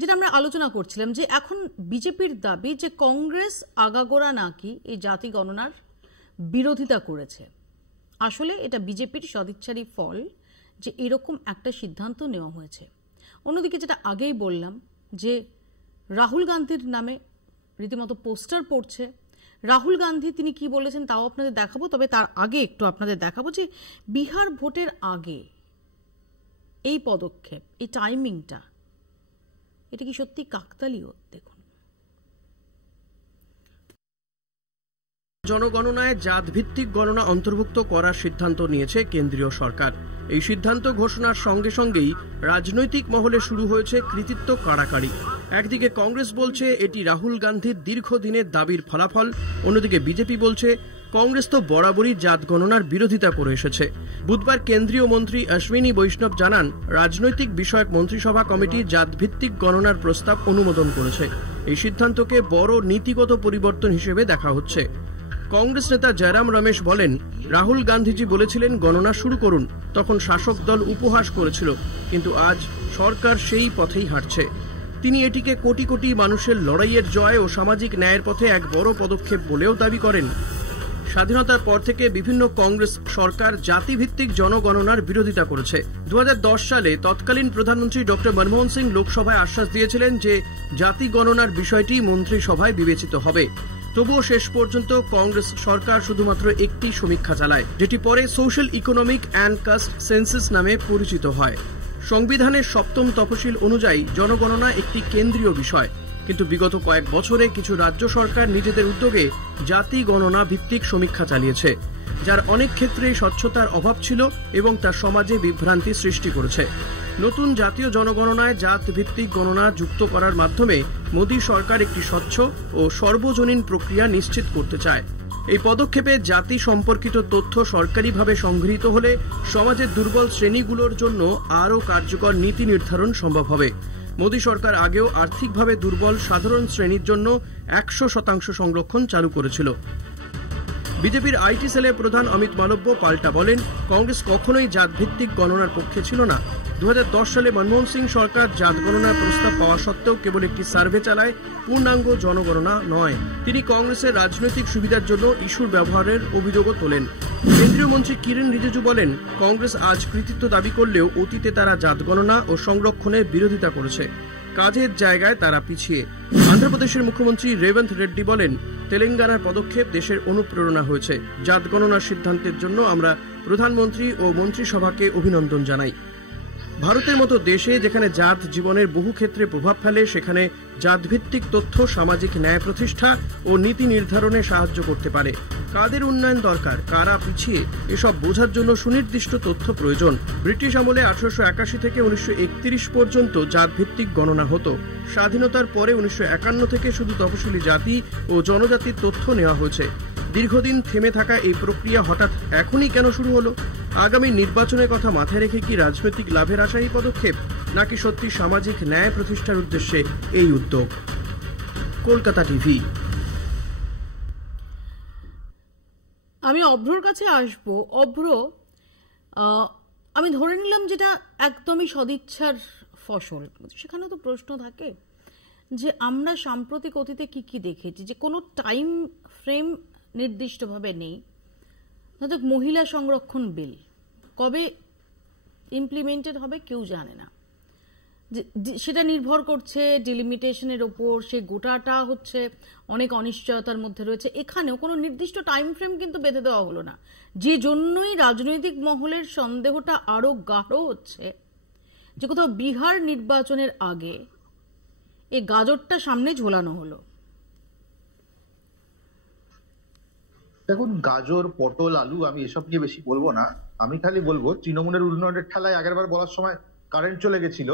যেটা আমরা আলোচনা করছিলাম যে এখন বিজেপির দাবি যে কংগ্রেস আগাগোড়া নাকি এই জাতি গণনার বিরোধিতা করেছে। আসলে এটা বিজেপির সদিচ্ছারই ফল যে এরকম একটা সিদ্ধান্ত নেওয়া হয়েছে। অন্যদিকে যেটা আগেই বললাম যে রাহুল গান্ধীর নামে রীতিমতো পোস্টার পড়ছে। রাহুল গান্ধী তিনি কি বলেছেন তাও আপনাদের দেখাবো, তবে তার আগে একটু আপনাদের দেখাবো যে বিহার ভোটের আগে এই পদক্ষেপ, এই টাইমিংটা, এটা কি সত্যি কাকতালীয়? দেখুন, জনগণনায় জাতভিত্তিক গণনা অন্তর্ভুক্ত করার সিদ্ধান্ত নিয়েছে কেন্দ্রীয় সরকার। এই সিদ্ধান্ত ঘোষণার সঙ্গে সঙ্গেই রাজনৈতিক মহলে শুরু হয়েছে কৃতিত্ব কাড়াকাড়ি। একদিকে কংগ্রেস বলছে এটি রাহুল গান্ধীর দীর্ঘদিনের দাবির ফলাফল, অন্যদিকে বিজেপি বলছে কংগ্রেস তো বরাবরই জাত গণনার বিরোধিতা করে এসেছে। বুধবার কেন্দ্রীয় মন্ত্রী অশ্বিনী বৈষ্ণব জানান, রাজনৈতিক বিষয়ক মন্ত্রিসভা কমিটি জাতভিত্তিক গণনার প্রস্তাব অনুমোদন করেছে। এই সিদ্ধান্তকে বড় নীতিগত পরিবর্তন হিসেবে দেখা হচ্ছে। কংগ্রেস নেতা জয়রাম রমেশ বলেন, রাহুল গান্ধীজি বলেছিলেন গণনা শুরু করুন, তখন শাসক দল উপহাস করেছিল, কিন্তু আজ সরকার সেই পথেই হাঁটছে। তিনি এটিকে কোটি কোটি মানুষের লড়াইয়ের জয় ও সামাজিক ন্যায়ের পথে এক বড় পদক্ষেপ বলেও দাবি করেন। স্বাধীনতার পর থেকে বিভিন্ন কংগ্রেস সরকার জাতিভিত্তিক জনগণনার বিরোধিতা করেছে। 2010 সালে তৎকালীন প্রধানমন্ত্রী ডক্টর মনমোহন সিং লোকসভায় আশ্বাস দিয়েছিলেন যে জাতি গণনার বিষয়টি মন্ত্রিসভায় বিবেচিত হবে। তবুও শেষ পর্যন্ত কংগ্রেস সরকার শুধুমাত্র একটি সমীক্ষা চালায়, যেটি পরে social economic and caste census নামে পরিচিত হয়। সংবিধানের 7ম তফসিল অনুযায়ী জনগণনা একটি কেন্দ্রীয় বিষয়, কিন্তু বিগত কয়েক বছরে কিছু রাজ্য সরকার নিজেদের উদ্যোগে জাতি গণনা ভিত্তিক সমীক্ষা চালিয়েছে, যার অনেক ক্ষেত্রেই স্বচ্ছতার অভাব ছিল এবং তা সমাজে বিভ্রান্তি সৃষ্টি করেছে। নতুন জাতীয় জনগণনায় জাত ভিত্তিক গণনা যুক্ত করার মাধ্যমে মোদী সরকার একটি স্বচ্ছ ও সর্বজনীন প্রক্রিয়া নিশ্চিত করতে চায়। এই পদক্ষেপে জাতি সম্পর্কিত তথ্য সরকারিভাবে সংগৃহীত হলে সমাজের দুর্বল শ্রেণীগুলোর জন্য আরও কার্যকর নীতি নির্ধারণ সম্ভব হবে। মোদী সরকার আগেও আর্থিকভাবে দুর্বল সাধারণ শ্রেণীর জন্য 100% সংরক্ষণ চালু করেছিল। বিজেপির আইটি সেলের প্রধান অমিত মালব্য পাল্টা বলেন, কংগ্রেস কখনোই জাতভিত্তিক গণনার পক্ষে ছিল না। 2010 সালে মনমোহন সিং সরকার জাত গণনার প্রস্তাব পাওয়া সত্ত্বেও কেবল একটি সার্ভে চালায়, পূর্ণাঙ্গ জনগণনা নয়। তিনি কংগ্রেসের রাজনৈতিক সুবিধার জন্য ইস্যুর ব্যবহারের অভিযোগও তোলেন। কেন্দ্রীয় মন্ত্রী কিরেন রিজিজু বলেন, কংগ্রেস আজ কৃতিত্ব দাবি করলেও অতীতে তারা জাত গণনা ও সংরক্ষণের বিরোধিতা করেছে। কাজের জায়গায় তারা পিছিয়ে। অন্ধ্রপ্রদেশের মুখ্যমন্ত্রী রেবন্ত রেড্ডি বলেন, তেলেঙ্গানার পদক্ষেপ দেশের অনুপ্রেরণা হয়েছে। জাত গণনার সিদ্ধান্তের জন্য আমরা প্রধানমন্ত্রী ও মন্ত্রিসভাকে অভিনন্দন জানাই। ভারতের মতো দেশে যেখানে জাত জীবনের বহু ক্ষেত্রে প্রভাব ফেলে, সেখানে জাতভিত্তিক তথ্য সামাজিক ন্যায় প্রতিষ্ঠা ও নীতি নির্ধারণে সাহায্য করতে পারে। কাদের উন্নয়ন দরকার, কারা পিছিয়ে, এসব বোঝার জন্য সুনির্দিষ্ট তথ্য প্রয়োজন। ব্রিটিশ আমলে 1881 থেকে 1931 পর্যন্ত জাতভিত্তিক গণনা হতো। স্বাধীনতার পরে 1951 থেকে শুধু তফসিলি জাতি ও জনজাতির তথ্য নেওয়া হয়েছে। দীর্ঘদিন থেমে থাকা এই প্রক্রিয়া হঠাৎ এখনই কেন শুরু হলো? আগামী নির্বাচনের কথা মাথায় রেখে কি রাজনৈতিক লাভের আশাই পদক্ষেপ, নাকি সত্যি সামাজিক ন্যায় প্রতিষ্ঠার উদ্দেশ্যে এই উদ্যোগ? কলকাতা টিভি। আমি অভ্রর কাছে আসব। অভ্র, আমি ধরে নিলাম যেটা একদমই সদিচ্ছার ফসল, সেখানে তো প্রশ্ন থাকে যে আমরা সাম্প্রতিক অতীতে কি কি দেখেছি, যে কোনো টাইম ফ্রেম নির্দিষ্টভাবে নেই। হয়তো মহিলা সংরক্ষণ বিল কবে ইমপ্লিমেন্টেড হবে কেউ জানে না। সেটা নির্ভর করছে ডিলিমিটেশনের ওপর। সে গোটাটা হচ্ছে অনেক অনিশ্চয়তার মধ্যে রয়েছে। এখানেও কোনো নির্দিষ্ট টাইম ফ্রেম কিন্তু বেঁধে দেওয়া হলো না, যে জন্যই রাজনৈতিক মহলের সন্দেহটা আরো গাঢ় হচ্ছে যে কোথাও বিহার নির্বাচনের আগে এই গাজরটা সামনে ঝোলানো হলো। দেখুন, গাজর, পটল, আলু, আমি এসব নিয়ে বেশি বলবো না। আমি খালি বলবো তৃণমূলের উন্নয়নের ঠেলায় আগেরবার বলার সময় কারেন্ট চলে গেছিল।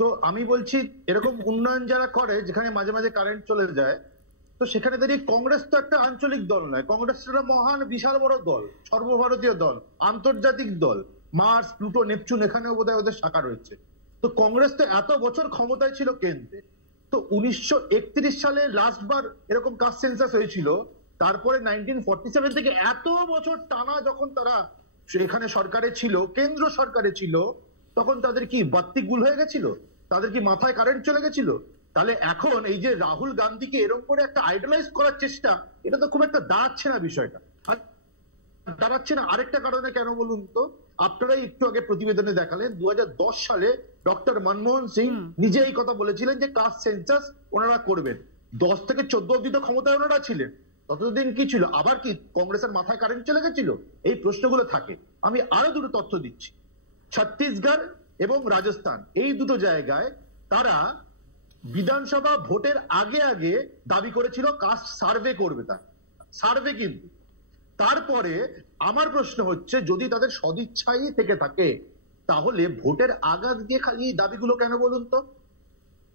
তো আমি বলছি এরকম উন্নয়ন যারা করে যেখানে মাঝে মাঝে কারেন্ট চলে যায়, তো সেখানে দাঁড়িয়ে কংগ্রেস তো একটা আঞ্চলিক দল নয়, কংগ্রেস একটা মহান বিশাল বড় দল, সর্বভারতীয় দল, আন্তর্জাতিক দল। মার্স, প্লুটো, নেপচুন এখানেও বোধহয় ওদের শাখা রয়েছে। তো কংগ্রেস তো এত বছর ক্ষমতায় ছিল কেন্দ্রে। তো 1931 সালে লাস্ট বার এরকম কাস্ট সেন্সাস হয়েছিল। তারপরে 1947 থেকে এত বছর টানা যখন তারা এখানে সরকারে ছিল, কেন্দ্র সরকারে ছিল, তখন তাদের কি বাত্তি গুল হয়ে গেছিল? তাদের কি মাথায় কারেন্ট চলে গেছিল? তাহলে এখন এই যে রাহুল গান্ধীকে এরকম করে একটা আইডলাইজ করার চেষ্টা, এটা তো খুব একটা দাঁড়াচ্ছে না বিষয়টা। আর দাঁড়াচ্ছে না আরেকটা কারণে কেন বলুন তো? আপনারাই একটু আগে প্রতিবেদনে দেখালেন 2010 সালে ডক্টর মনমোহন সিং নিজে এই কথা বলেছিলেন যে কাস্ট সেন্সাস ওনারা করবেন। 10 থেকে 14 অব্দি তো ক্ষমতায় ওনারা ছিলেন। ততদিন কি ছিল? আবার কি কংগ্রেসের মাথায় কারেন্ট চলে গেছিল? এই প্রশ্নগুলো থাকে। আমি আরো দুটো তথ্য দিচ্ছি। ছত্তিশগড় এবং রাজস্থান, এই দুটো জায়গায় তারা বিধানসভা ভোটের আগে আগে দাবি করেছিল কাস্ট সার্ভে করবে। তার সার্ভে কিন্তু তারপরে আমার প্রশ্ন হচ্ছে, যদি তাদের সদিচ্ছাই থেকে থাকে তাহলে ভোটের আগাদ দিয়ে খালি দাবিগুলো কেন বলুন তো?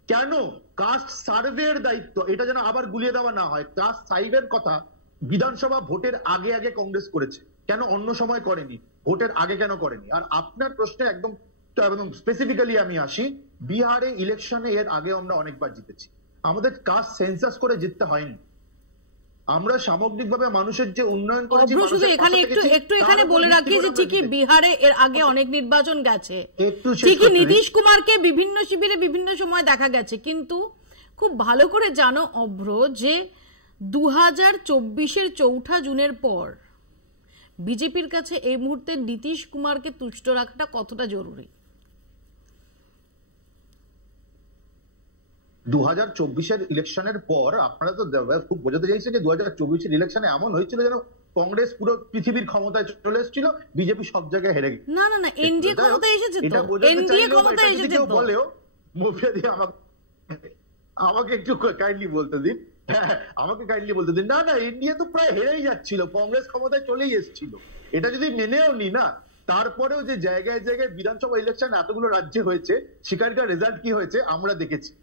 কেন কাস্ট সার্ভের দায়িত্ব এটা যেন আবার গুলিয়ে দেওয়া না হয়? কাস্ট সার্ভের কথা বিধানসভা ভোটের আগে আগে কংগ্রেস করেছে, কেন অন্য সময় করেনি? ভোটের আগে কেন করেনি? আর আপনার প্রশ্নে একদম স্পেসিফিক্যালি আমি আসি, বিহারে ইলেকশনে এর আগে আমরা অনেকবার জিতেছি। আমাদের কাস্ট সেন্সাস করে জিততে হয়নি। আমরা সামগ্রিকভাবে মানুষের যে উন্নয়ন করেছি। এখানে বলে রাখি যে ঠিকই বিহারে এর আগে অনেক নির্বাচন গেছে, ঠিকই নীতিশ কুমারকে বিভিন্ন শিবিরে বিভিন্ন সময় দেখা গেছে, কিন্তু খুব ভালো করে জানো অভ্র যে 2024-এর 4 জুনের পর বিজেপির কাছে এই মুহূর্তে নীতিশ কুমারকে তুষ্ট রাখাটা কতটা জরুরি। 2024-এর ইলেকশনের পর আপনারা তো খুব বোঝাতে চাইছেন যে 2024-এর ইলেকশনে এমন হয়েছিল যেন কংগ্রেস পুরো পৃথিবীর ক্ষমতায় চলে এসেছিল, বিজেপি সব জায়গায় হেরে গেছে। না না না, এনডিএ ক্ষমতায় এসেছে তো, এনডিএ ক্ষমতায় এসেছে তো। বলেও মুফিয়া দিয়ে আমাকে একটু কাইন্ডলি বলতে দিন। হ্যাঁ, আমাকে কাইন্ডলি বলতে দিন। না না, এনডিএ তো প্রায় হেরেই যাচ্ছিল, কংগ্রেস ক্ষমতায় চলেই এসেছিল। এটা যদি মেনেও নি না, তারপরেও যে জায়গায় জায়গায় বিধানসভা ইলেকশন এতগুলো রাজ্যে হয়েছে, সেখানকার রেজাল্ট কি হয়েছে আমরা দেখেছি।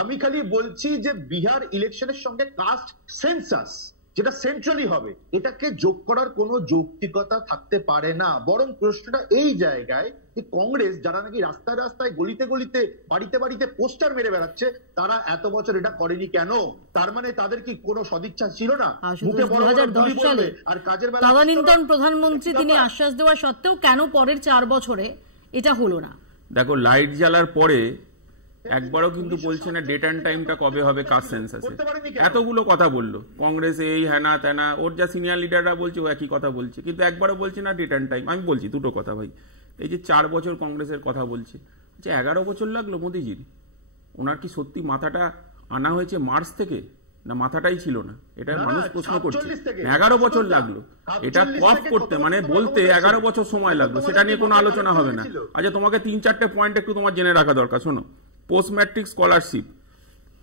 আমি খালি বলছি যে বিহার ইলেকশনের সঙ্গে কাস্ট সেন্সাস যেটা সেন্ট্রালি হবে, এটাকে যোগ করার কোনো যৌক্তিকতা থাকতে পারে না। বরং প্রশ্নটা এই জায়গায় যে কংগ্রেস যারা নাকি রাস্তায় রাস্তায় গলিতে গলিতে বাড়িতে বাড়িতে পোস্টার মেরে বেড়াচ্ছে, তারা এত বছর এটা করেনি কেন? তার মানে তাদের কি কোনো সদিচ্ছা ছিল না? 2010 সালে আর কাজের বেলা তদানীন্তন প্রধানমন্ত্রী তিনি আশ্বাস দেওয়া সত্ত্বেও কেন পরের 4 বছরে এটা হলো না? দেখো, লাইট জ্বালার পরে একবারও কিন্তু বলছে না ডেট অ্যান্ড টাইমটা কবে হবে কাস্ট সেন্সাসে। এতগুলো কথা বললো কংগ্রেস, এই হ্যানা ত্যানা, ওর যা সিনিয়র লিডাররা বলছে ও একই কথা বলছে, কিন্তু একবারও বলছে না ডেট অ্যান্ড টাইম। আমি বলছি দুটো কথা ভাই, এই যে 4 বছর কংগ্রেসের কথা বলছে, যে 11 বছর লাগলো মোদিজির। ওনার কি সত্যি মাথাটা আনা হয়েছে মার্চ থেকে, না মাথাটাই ছিল না? এটা মানুষ প্রশ্ন করছে। 11 বছর লাগলো এটা কফ করতে, মানে বলতে 11 বছর সময় লাগলো, সেটা নিয়ে কোনো আলোচনা হবে না। আচ্ছা, তোমাকে 3-4টে পয়েন্ট একটু তোমার জেনে রাখা দরকার। শোনো, পোস্ট ম্যাট্রিক স্কলারশিপ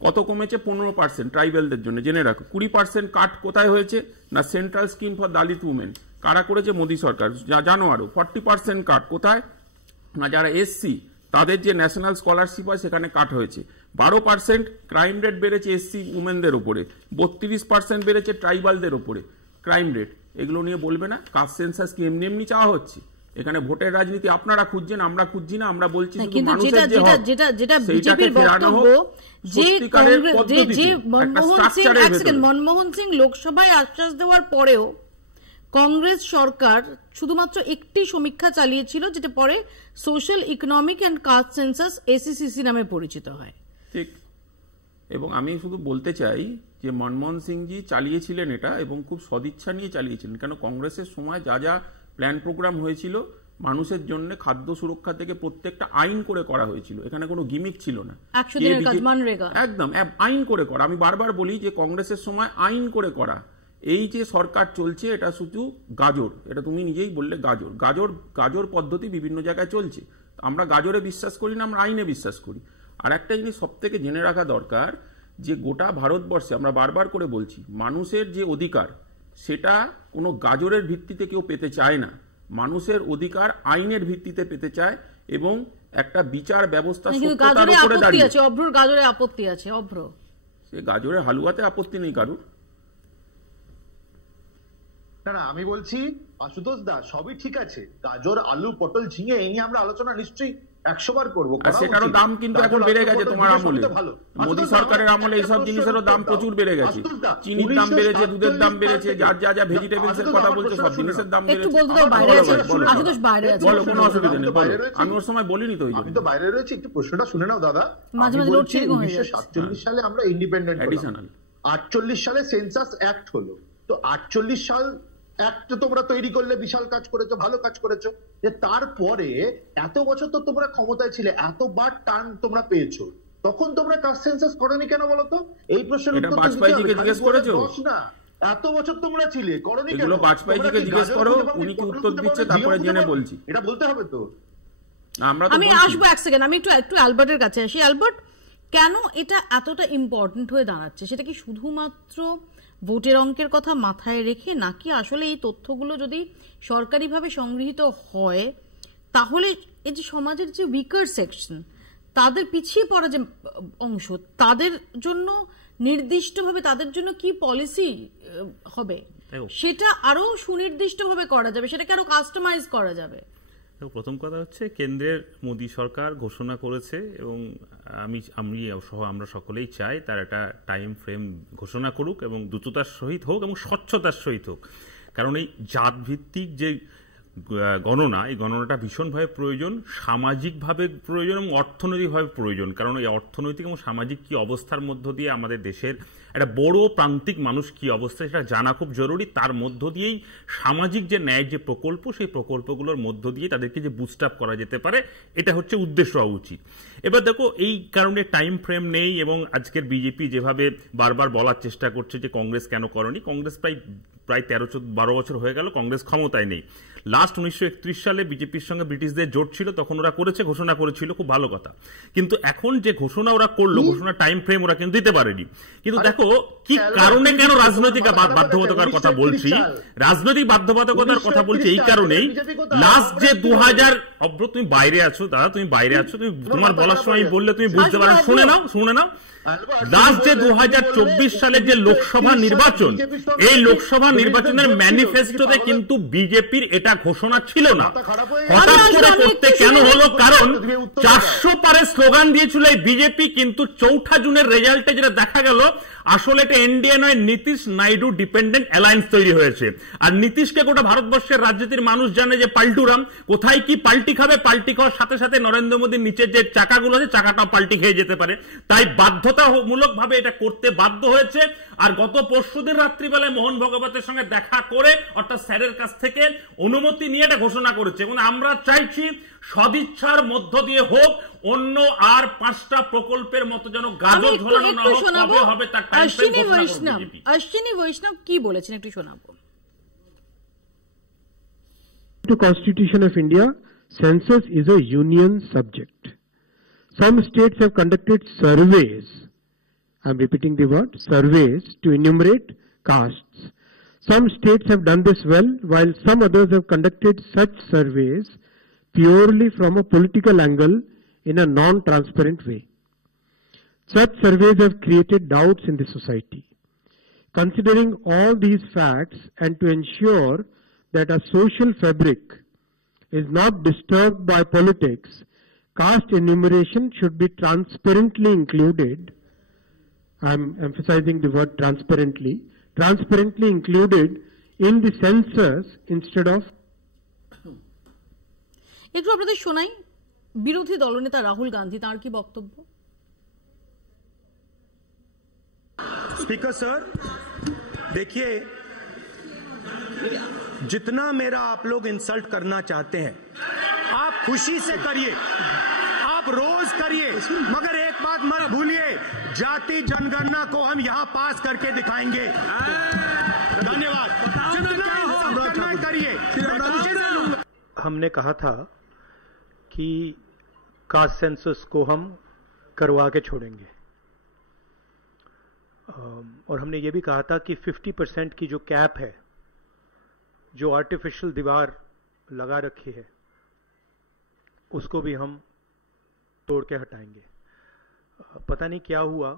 কত কমেছে? 15% ট্রাইবেলদের জন্য, জেনে রাখো। 20% কাট কোথায় হয়েছে? না সেন্ট্রাল স্কিম ফর দালিত উমেন, কারা করেছে? মোদী সরকার, জানো। আরো 40% কাট কোথায়? না যারা এসসি তাদের যে ন্যাশনাল স্কলারশিপ হয় সেখানে কাট হয়েছে। 12% ক্রাইম রেট বেড়েছে এসসি উমেনদের ওপরে, 32% বেড়েছে ট্রাইবালদের ওপরে ক্রাইম রেট। এগুলো নিয়ে বলবে না কাস্ট সেন্সাস কি এমনি এমনি চাওয়া হচ্ছে? এখানে ভোটের রাজনীতি আপনারা খুঁজছেন, আমরা খুঁজছি না। আমরা বলছি মনমোহন সিং লোকসভায় আশ্বাস দেওয়ার পরেও কংগ্রেস সরকার শুধুমাত্র একটি সমীক্ষা চালিয়েছিল, যেটা পরে social economic and caste census SECC নামে পরিচিত হয়। ঠিক। এবং আমি শুধু বলতে চাই যে মনমোহন সিংজি চালিয়েছিলেন এটা, এবং খুব সদিচ্ছা নিয়ে চালিয়েছিলেন। কেন কংগ্রেসের সময় যা যা প্ল্যান প্রোগ্রাম হয়েছিল মানুষের জন্য খাদ্য সুরক্ষা থেকে প্রত্যেকটা আইন করে করা হয়েছিল, এখানে কোনো গিমিক ছিল না, একদম আইন করে করা। আমি বারবার বলি যে কংগ্রেসের সময় আইন করে করা। এই যে সরকার চলছে এটা শুধু গাজর, এটা তুমি নিজেই বললে গাজর গাজর গাজর পদ্ধতি বিভিন্ন জায়গায় চলছে। আমরা গাজরে বিশ্বাস করি না, আমরা আইনে বিশ্বাস করি। আর একটা জিনিস সব থেকে জেনে রাখা দরকার যে গোটা ভারতবর্ষে আমরা বারবার করে বলছি মানুষের যে অধিকার সেটা কোনো গাজরের ভিত্তিতে কেউ পেতে চায় না, মানুষের অধিকার আইনের ভিত্তিতে পেতে চায় এবং একটা বিচার ব্যবস্থা সত্যতার উপরে দাঁড়িয়ে। অভ্রর গাজরে আপত্তি আছে, অভ্র সে গাজরের হালুয়াতে আপত্তি নেই কারুর। না আমি বলছি আশুতোষ দা সবই ঠিক আছে, গাজর আলু পটল ঝিঙে এই নিয়ে আমরা আলোচনা নিশ্চয়ই 100 বার করবো। সেটারও দাম কিন্তু এখন বেড়ে গেছে তোমার আমলে, মোদী সরকারের আমলে এইসব জিনিসেরও দাম প্রচুর বেড়ে গেছে। চিনির দাম বেড়েছে, দুধের দাম বেড়েছে, যার যা যা ভেজিটেবলস এর কথা বলছে সব জিনিসের দাম বেড়েছে। বলো, কোনো অসুবিধা নেই, বলো। আমি ওর সময় বলিনি তো, আমি তো বাইরে রয়েছি। একটু প্রশ্নটা শুনে নাও দাদা। 1947 সালে আমরা ইন্ডিপেন্ডেন্ট, 48 সালে সেন্সাস অ্যাক্ট হলো। তো 48 সাল একটা তোমরা তৈরি করলে, বিশাল কাজ করেছো, ভালো কাজ করেছো। যে তারপরে এত বছর তো তোমরা ক্ষমতায় ছিলে, এতবার টার্ম তোমরা পেয়েছো, তখন তোমরা কাস্ট সেন্সাস করোনি কেন বলতো? এই প্রশ্নের উত্তর বাজপেয়ীজিকে জিজ্ঞেস করেছো না? এত বছর তোমরা ছিলে, করোনি কেন? এগুলো বাজপেয়ীজিকে জিজ্ঞেস করো, উনি কি উত্তর দিচ্ছে তারপরে জেনে বলছি। এটা বলতে হবে তো। আমি আসবো এক সেকেন্ড, আমি একটু অ্যালবার্টের কাছে আসি। অ্যালবার্ট, কেন এটা এতটা ইম্পর্টেন্ট হয়ে দাঁড়াচ্ছে? সেটা কি শুধুমাত্র ভোটের অঙ্কের কথা মাথায় রেখে, নাকি আসলে এই তথ্যগুলো যদি সরকারিভাবে সংগৃহীত হয় তাহলে এই যে সমাজের যে উইকার সেকশন, তাদের পিছিয়ে পড়া যে অংশ, তাদের জন্য নির্দিষ্টভাবে তাদের জন্য কি পলিসি হবে সেটা আরো সুনির্দিষ্টভাবে করা যাবে, সেটাকে আরো কাস্টমাইজ করা যাবে? প্রথম কথা হচ্ছে কেন্দ্রের মোদী সরকার ঘোষণা করেছে এবং আমরা সকলেই চাই তার একটা টাইম ফ্রেম ঘোষণা করুক এবং দ্রুততার সহিত হোক এবং স্বচ্ছতার সহিত হোক। কারণ এই জাতভিত্তিক যে গণনা, এই গণনাটা ভীষণভাবে প্রয়োজন, সামাজিকভাবে প্রয়োজন এবং অর্থনৈতিকভাবে প্রয়োজন। কারণ এই অর্থনৈতিক এবং সামাজিক কি অবস্থার মধ্য দিয়ে আমাদের দেশের একটা বড় প্রান্তিক মানুষ কি অবস্থা সেটা জানা খুব জরুরি। তার মধ্য দিয়েই সামাজিক যে ন্যায় যে প্রকল্প, সেই প্রকল্পগুলোর মধ্য দিয়ে তাদেরকে যে বুস্ট আপ করা যেতে পারে, এটা হচ্ছে উদ্দেশ্য হওয়া উচিত। এবার দেখো, এই কারণে টাইম ফ্রেম নেই এবং আজকের বিজেপি যেভাবে বারবার বলার চেষ্টা করছে যে কংগ্রেস কেন করেনি, কংগ্রেস প্রায় 13-12 বছর হয়ে গেল কংগ্রেস ক্ষমতায় নেই। লাস্ট 1931 সালে বিজেপির সঙ্গে ব্রিটিশদের জোট ছিল, তখন ওরা করেছে, ঘোষণা করেছিল, খুব ভালো কথা। কিন্তু এখন যে ঘোষণা ওরা করলো, ঘোষণা টাইম ফ্রেম ওরা কিন্তু দিতে পারেনি। কিন্তু দেখো কি কারণে কেন রাজনৈতিক বাধ্যবাধকতার কথা বলছি, রাজনৈতিক বাধ্যবাধকতার কথা বলছি এই কারণেই, লাস্ট যে 2000, অব্র তুমি বাইরে আছো দাদা, তুমি বাইরে আছো, তুমি তোমার বলার সময় বললে তুমি বুঝতে পারো, শুনে নাও। লাস্ট যে 2024 সালের যে লোকসভা নির্বাচন, এই লোকসভা নির্বাচনের ম্যানিফেস্টোতে কিন্তু বিজেপির এটা ঘোষণা ছিল না। হঠাৎ করে করতে কেন হলো? কারণ 400 পারে স্লোগান দিয়েছিল এই বিজেপি, কিন্তু 4 জুনের রেজাল্টে যেটা দেখা গেল আসলে এটা এনডিএ নয়, নীতিশ নাইডু ডিপেন্ডেন্ট অ্যালায়েন্স তৈরি হয়েছে। আর নীতিশকে গোটা ভারতবর্ষের রাজনীতির মানুষ জানে যে পাল্টুরাম, কোথায় কি পাল্টি খাবে, পাল্টি খাওয়ার সাথে সাথে নরেন্দ্র মোদীর নিচের যে চাকাগুলো আছে চাকাটাও পাল্টি খেয়ে যেতে পারে। তাই বাধ্যতামূলক ভাবে এটা করতে বাধ্য হয়েছে। আর গত পরশুদিন রাত্রিবেলায় মোহন ভগবতের সঙ্গে দেখা করে, অর্থাৎ স্যারের কাছ থেকে অনুমতি নিয়ে এটা ঘোষণা করেছে। এবং আমরা চাইছি সদিচ্ছার মধ্য দিয়ে হোক, অন্য আর 5টা প্রকল্পের মতো যেন গাজর ঝোলানো না হোক, কবে হবে তার টাইম ফ্রেম ঘোষণা করবে। অশ্বিনী বৈষ্ণব কি বলেছেন একটু শোনাবো। To Constitution of India, census is a union subject. Some states have conducted surveys, I'm repeating the word, surveys, to enumerate castes. Some states have done this well, while some others have conducted such surveys purely from a political angle in a non-transparent way. Such surveys have created doubts in the society. Considering all these facts and to ensure that our social fabric is not disturbed by politics, caste enumeration should be transparently included. I'm emphasizing the word transparently included in the census instead of. একটু আপনাদের শোনাই বিরোধী দলনেতা রাহুল গান্ধী তার কি বক্তব্য। Speaker sir, देखिए जितना मेरा आप लोग इंसल्ट करना चाहते हैं आप खुशी से करिए, आप रोज करिए, मगर एक बात मत भूलिए, जाति जनगणना को हम यहाँ पास करके दिखाएंगे। धन्यवाद। जितना करिए। हमने कहा था कि कास्ट सेंसस को हम करवा के छोड़ेंगे, और हमने ये भी कहा था कि 50% की जो कैप है, जो आर्टिफिशियल दीवार लगा रखी है, उसको भी हम तोड़ के हटाएंगे। पता नहीं क्या हुआ,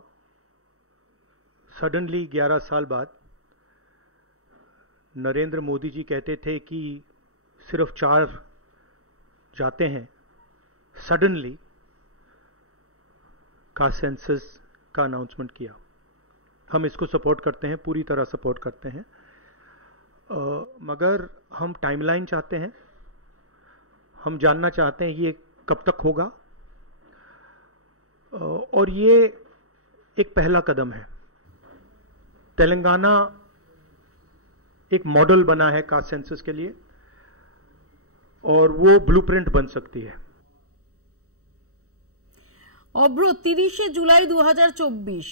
सडनली 11 साल बाद नरेंद्र मोदी जी कहते थे कि सिर्फ 4 जाते हैं, सडनली कास्ट सेंसस का अनाउंसमेंट किया। हम इसको सपोर्ट करते हैं, पूरी तरह सपोर्ट करते हैं, मगर हम टाइमलाइन चाहते हैं, हम जानना चाहते हैं ये कब तक होगा, और ये एक पहला कदम है। तेलंगाना एक मॉडल बना है कास्ट सेंसस के लिए, और वो ब्लूप्रिंट बन सकती है। অভ্র 30শে জুলাই 2024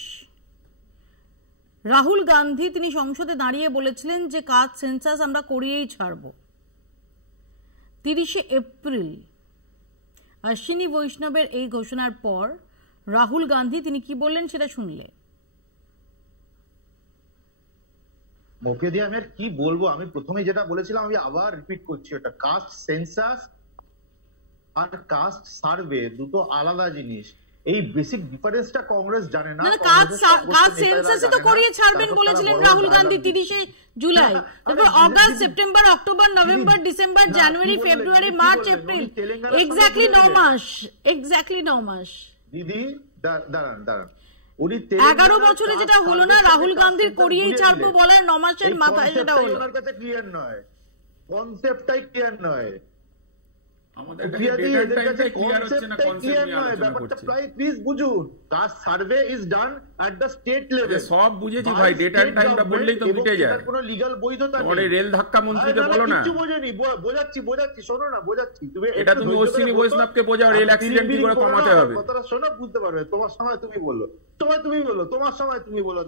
রাহুল গান্ধী তিনি সংসদে দাঁড়িয়ে বলেছিলেন যে কাস্ট সেন্সাস আমরা করিয়েই ছাড়ব। 30শে এপ্রিল অশ্বিনী বৈষ্ণবের এই ঘোষণার পর রাহুল গান্ধী তিনি কি বললেন সেটা শুনলে। মফিয়া দিয়ে আমি আর কি বলবো, আমি প্রথমে যেটা বলেছিলাম আমি আবার রিপিট করছি, ওটা কাস্ট সেন্সাস আর কাস্ট সার্ভে দুটো আলাদা জিনিস। এই বেসিক ডিফারেন্সটা কংগ্রেস জানে না। কাস্ট সেন্সাসই তো করিয়ে ছাড়বেন বলেছিলেন রাহুল গান্ধী 30শে জুলাই, তারপর August, September, October, November, December, January, February, March, April, exactly 9 মাস। এক্স্যাক্টলি 9 মাস। দিদি দাঁড়ান, 11 বছরে যেটা হলো না রাহুল গান্ধীর করিয়েই ছাড়বো বলার 9 মাসের মাথায় যেটা হলো, আমার কাছে ক্লিয়ার নয়, কনসেপ্টটাই ক্লিয়ার নয়। আমাদের ডেটা টাইমটা ক্লিয়ার হচ্ছে না, কনসেপ্ট নিয়ে আলোচনা করছি। প্লিজ বুঝুন, caste survey is done at the state level. সব বুঝেছি ভাই, ডেটা টাইমটা বললেই তো মিটে যায়। কোনো লিগ্যাল বৈধতা নেই। ওরে রেল ধাক্কা মন্ত্রীকে বলো না। কিছু বোঝেনি, বোঝাচ্ছি, শোনো না, বোঝাচ্ছি। তুমি এটা তুমি অশ্বিনী বৈষ্ণবকে বোঝাও, রেল অ্যাক্সিডেন্ট কি করে কমাতে হবে। কথাটা শোনো, বুঝতে পারবে। তোমার সময় তুমি বলো, তোমার সময় তুমি বলো,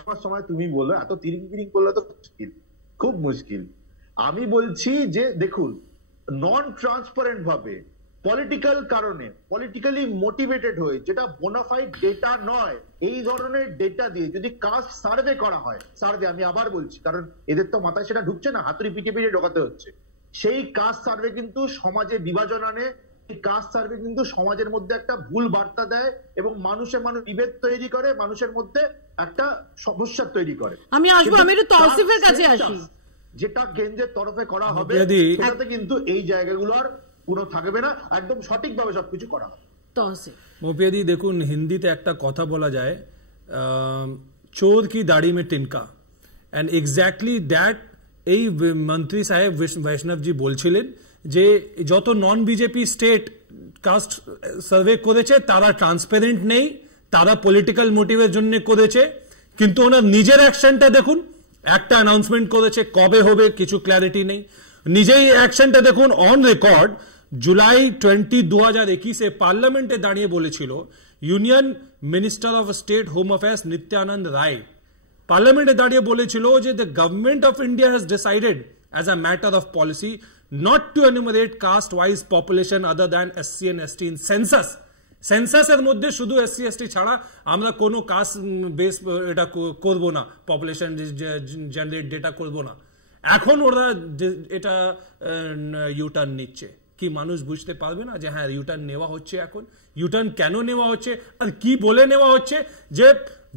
আমার সময় তুমি বলো। এত তিরিং করলে তো মুশকিল, খুব মুশকিল। আমি বলছি যে দেখুন, নন ট্রান্সপারেন্ট ভাবে, পলিটিক্যাল কারণে, পলিটিক্যালি মোটিভেটেড হয়ে, যেটা বোনাফাইড ডেটা নয়, এই ধরনের ডেটা দিয়ে যদি কাস্ট সার্ভে করা হয়, সার্ভে আমি আবার বলছি কারণ এদের তো মাথায় সেটা ঢুকছে না, হাতুড়ি পিটিয়ে ঢোকাতে হচ্ছে, সেই কাস্ট সার্ভে কিন্তু সমাজে বিভাজন আনে, এই কাস্ট সার্ভে কিন্তু সমাজের মধ্যে একটা ভুল বার্তা দেয় এবং মানুষে বিভেদ তৈরি করে, মানুষের মধ্যে একটা সমস্যা তৈরি করে। আমি আসবো, আমি একটু তৌসিফের কাছে আসি। যেটা কেন্দ্রের তরফে করা হবে সেটাতে কিন্তু এই জায়গাগুলো আর পুরো থাকবে না, একদম সঠিকভাবে সবকিছু করা হবে। মোপিয়াদি দেখুন, হিন্দিতে একটা কথা বলা যায়, চোর কি দাড়ি মে টিনকা, এন্ড এক্স্যাক্টলি দ্যাট এই মন্ত্রী সাহেব বৈষ্ণব জি বলছিলেন যে যত non BJP state caste survey করেছে তারা ট্রান্সপারেন্ট নেই, তারা পলিটিক্যাল মোটিভের জন্য করেছে, কিন্তু ওনার নিজের অ্যাকশনটা দেখুন, একটা অ্যানাউন্সমেন্ট করেছে, কবে হবে কিছু ক্ল্যারিটি নেই, নিজেই অ্যাকশনটা দেখুন অন রেকর্ড। জুলাই 20, 2021 পার্লামেন্টে দাঁড়িয়ে বলেছিল union minister of state home affairs Nityananda Rai, পার্লামেন্টে দাঁড়িয়ে বলেছিল যে the government of India has decided as a matter of policy not to enumerate caste wise population other than SC and ST in census. সেন্সাসের মধ্যে শুধু SC ST ছাড়া আমরা কোনো caste base এটা করব না, পপুলেশন জেনারেট ডেটা করব না। এখন ওরা এটা ইউটার্ন নিচ্ছে, কি মানুষ বুঝতে পারবে না যে হ্যাঁ ইউটার্ন নেওয়া হচ্ছে? এখন ইউটার্ন কেন নেওয়া হচ্ছে আর কি বলে নেওয়া হচ্ছে? যে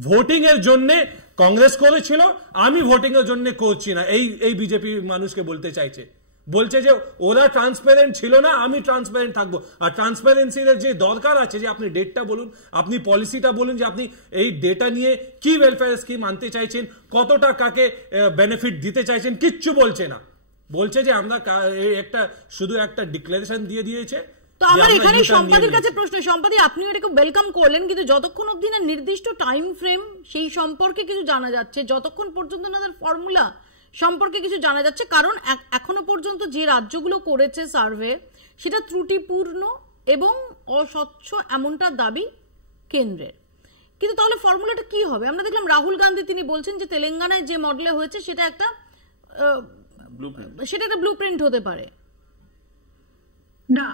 ভোটিং এর জন্য কংগ্রেস করেছিল, আমি ভোটিং এর জন্য করছি না, এই বিজেপি মানুষকে বলতে চাইছে, বলছে যে ওরা ট্রান্সপারেন্ট ছিল না, আমি ট্রান্সপারেন্ট থাকবো। আর ট্রান্সপারেন্সির যে দরকার আছে, যে আপনি ডেটটা বলুন, আপনি পলিসিটা বলুন, যে আপনি এই ডেটা নিয়ে কি ওয়েলফেয়ার স্কিম আনতে চাইছেন, কতটা কাকে বেনিফিট দিতে চাইছেন, কিচ্ছু বলছে না। বলছে যে আমরা একটা শুধু একটা ডিক্লারেশন দিয়ে দিয়েছে। তো আমার এখানে সম্পাদের কাছে প্রশ্ন, সম্পাদি আপনি এটাকে ওয়েলকাম করলেন, কিন্তু যতক্ষণ অবধি না নির্দিষ্ট টাইম ফ্রেম সেই সম্পর্কে কিছু জানা যাচ্ছে, যতক্ষণ পর্যন্ত না তার ফর্মুলা সম্পর্কে কিছু জানা যাচ্ছে, কারণ এখনো পর্যন্ত যে রাজ্যগুলো করেছে সার্ভে সেটা ত্রুটিপূর্ণ এবং অস্বচ্ছ এমনটা দাবি কেন্দ্রের। কিন্তু তাহলে ফর্মুলাটা কি হবে? আমরা দেখলাম রাহুল গান্ধী তিনি বলছেন যে তেলেঙ্গানায় যে মডেলে হয়েছে সেটা একটা ব্লুপ্রিন্ট হতে পারে। না,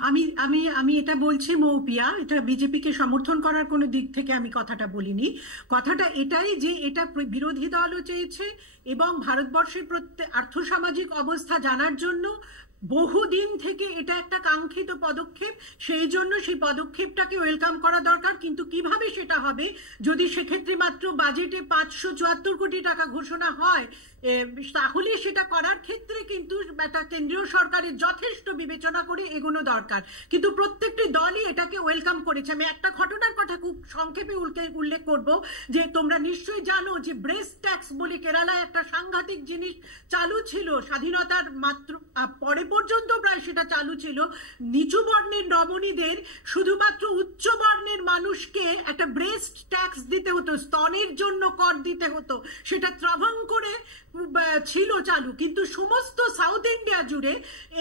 আমি এটা বলছি মৌপিয়া, এটা বিজেপিকে সমর্থন করার কোনো দিক থেকে আমি কথাটা বলিনি। কথাটা এটাই যে এটা বিরোধী দলও চেয়েছে এবং ভারতবর্ষের প্রত্যেক আর্থসামাজিক অবস্থা জানার জন্য বহুদিন থেকে এটা একটা কাঙ্ক্ষিত পদক্ষেপ, সেই জন্য সেই পদক্ষেপটাকে ওয়েলকাম করা দরকার। কিন্তু কিভাবে সেটা হবে যদি সেক্ষেত্রে মাত্র বাজেটে 574 কোটি টাকা ঘোষণা হয়, তাহলে সেটা করার ক্ষেত্রে কিন্তু একটা কেন্দ্রীয় সরকারের যথেষ্ট বিবেচনা করে এগোনো দরকার। কিন্তু প্রত্যেকটি দলই এটাকে ওয়েলকাম করেছে। আমি একটা ঘটনার কথা খুব সংক্ষেপে উল্লেখ করব যে তোমরা নিশ্চয়ই জানো যে ব্রেস্ট ট্যাক্স বলে কেরালায় একটা সাংঘাতিক জিনিস চালু ছিল, স্বাধীনতার মাত্র পরে পর্যন্ত প্রায় সেটা চালু ছিল। নিচু বর্ণের রমণীদের শুধুমাত্র উচ্চ বর্ণের মানুষকে একটা ব্রেস্ট ট্যাক্স দিতে হতো, স্তনের জন্য কর দিতে হতো। সেটা ত্রাভাঙ্করে ছিল চালু, কিন্তু সমস্ত সাউথ ইন্ডিয়া জুড়ে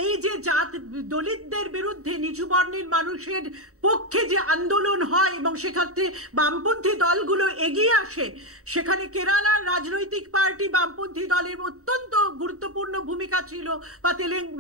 এই যে জাত দলিতদের বিরুদ্ধে নিচু বর্ণের মানুষের পক্ষে যে আন্দোলন হয় এবং সেক্ষেত্রে বামপন্থী দলগুলো এগিয়ে আসে, সেখানে কেরালার রাজনৈতিক পার্টি বামপন্থী দলের অত্যন্ত গুরুত্বপূর্ণ ভূমিকা ছিল, বা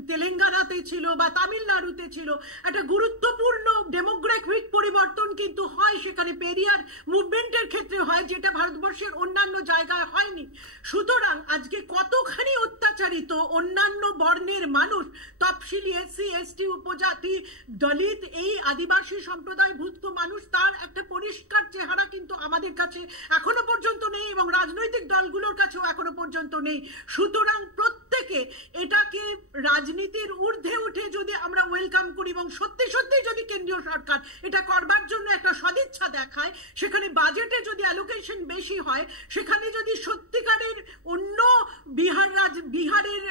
তেলেঙ্গানাতে ছিল বা তামিলনাড়ুতে ছিল। একটা গুরুত্বপূর্ণ ডেমোগ্রাফিক পরিবর্তন কিন্তু হয় সেখানে, পেরিয়ার মুভমেন্টের ক্ষেত্রে হয়, যেটা ভারতবর্ষের অন্যান্য জায়গায় হয়নি। সুতরাং আজকে কতখানি অত্যাচারিত অন্যান্য বর্ণের মানুষ, তফসিলি, এসসি, এসটি, উপজাতি, দলিত, এই আদিবাসী সম্প্রদায়ভুক্ত মানুষ, তার একটা পরিষ্কার চেহারা কিন্তু আমাদের কাছে এখনো পর্যন্ত নেই এবং রাজনৈতিক দলগুলোর কাছেও এখনো পর্যন্ত নেই। সুতরাং প্রত্যেকে এটাকে রাজনীতির ঊর্ধ্বে উঠে যদি আমরা ওয়েলকাম করি এবং সত্যি সত্যি যদি কেন্দ্রীয় সরকার এটা করবার জন্য একটা সদিচ্ছা দেখায়, সেখানে বাজেটে যদি অ্যালোকেশন বেশি হয়, সেখানে যদি সত্যিকারের অন্য বিহারের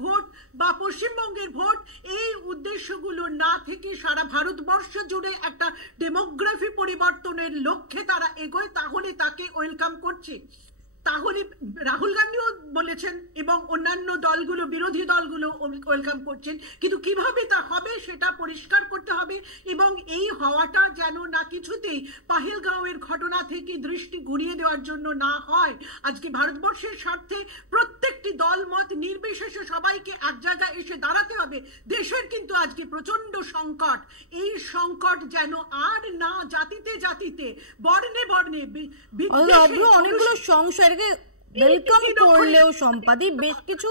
ভোট বা পশ্চিমবঙ্গের ভোট, এই উদ্দেশ্যগুলো না থেকে সারা ভারতবর্ষ জুড়ে একটা ডেমোগ্রাফি পরিবর্তনের লক্ষ্যে তারা এগোয়, তাহলে তাকে ওয়েলকাম করছে। তাহলে রাহুল গান্ধীও বলেছেন এবং অন্যান্য দলগুলো, বিরোধী দলগুলো ওয়েলকাম করছেন। কিন্তু কিভাবে তা হবে সেটা পরিষ্কার করতে হবে এবং এই হওয়াটা যেন না কিছুতেই পাহেলগাঁওয়ের ঘটনা থেকে দৃষ্টি ঘুরিয়ে দেওয়ার জন্য না হয়। আজকে ভারতবর্ষের স্বার্থে প্রত্যেকটি দল মত নির্বিশেষে সবাইকে এক জায়গায় এসে দাঁড়াতে হবে। দেশের কিন্তু আজকে প্রচন্ড সংকট, এই সংকট যেন আর না জাতিতে জাতিতে, বর্ণে বর্ণে, অনেকগুলো সংশয় ওয়েলকাম করলেও সম্পাদি বেশ কিছু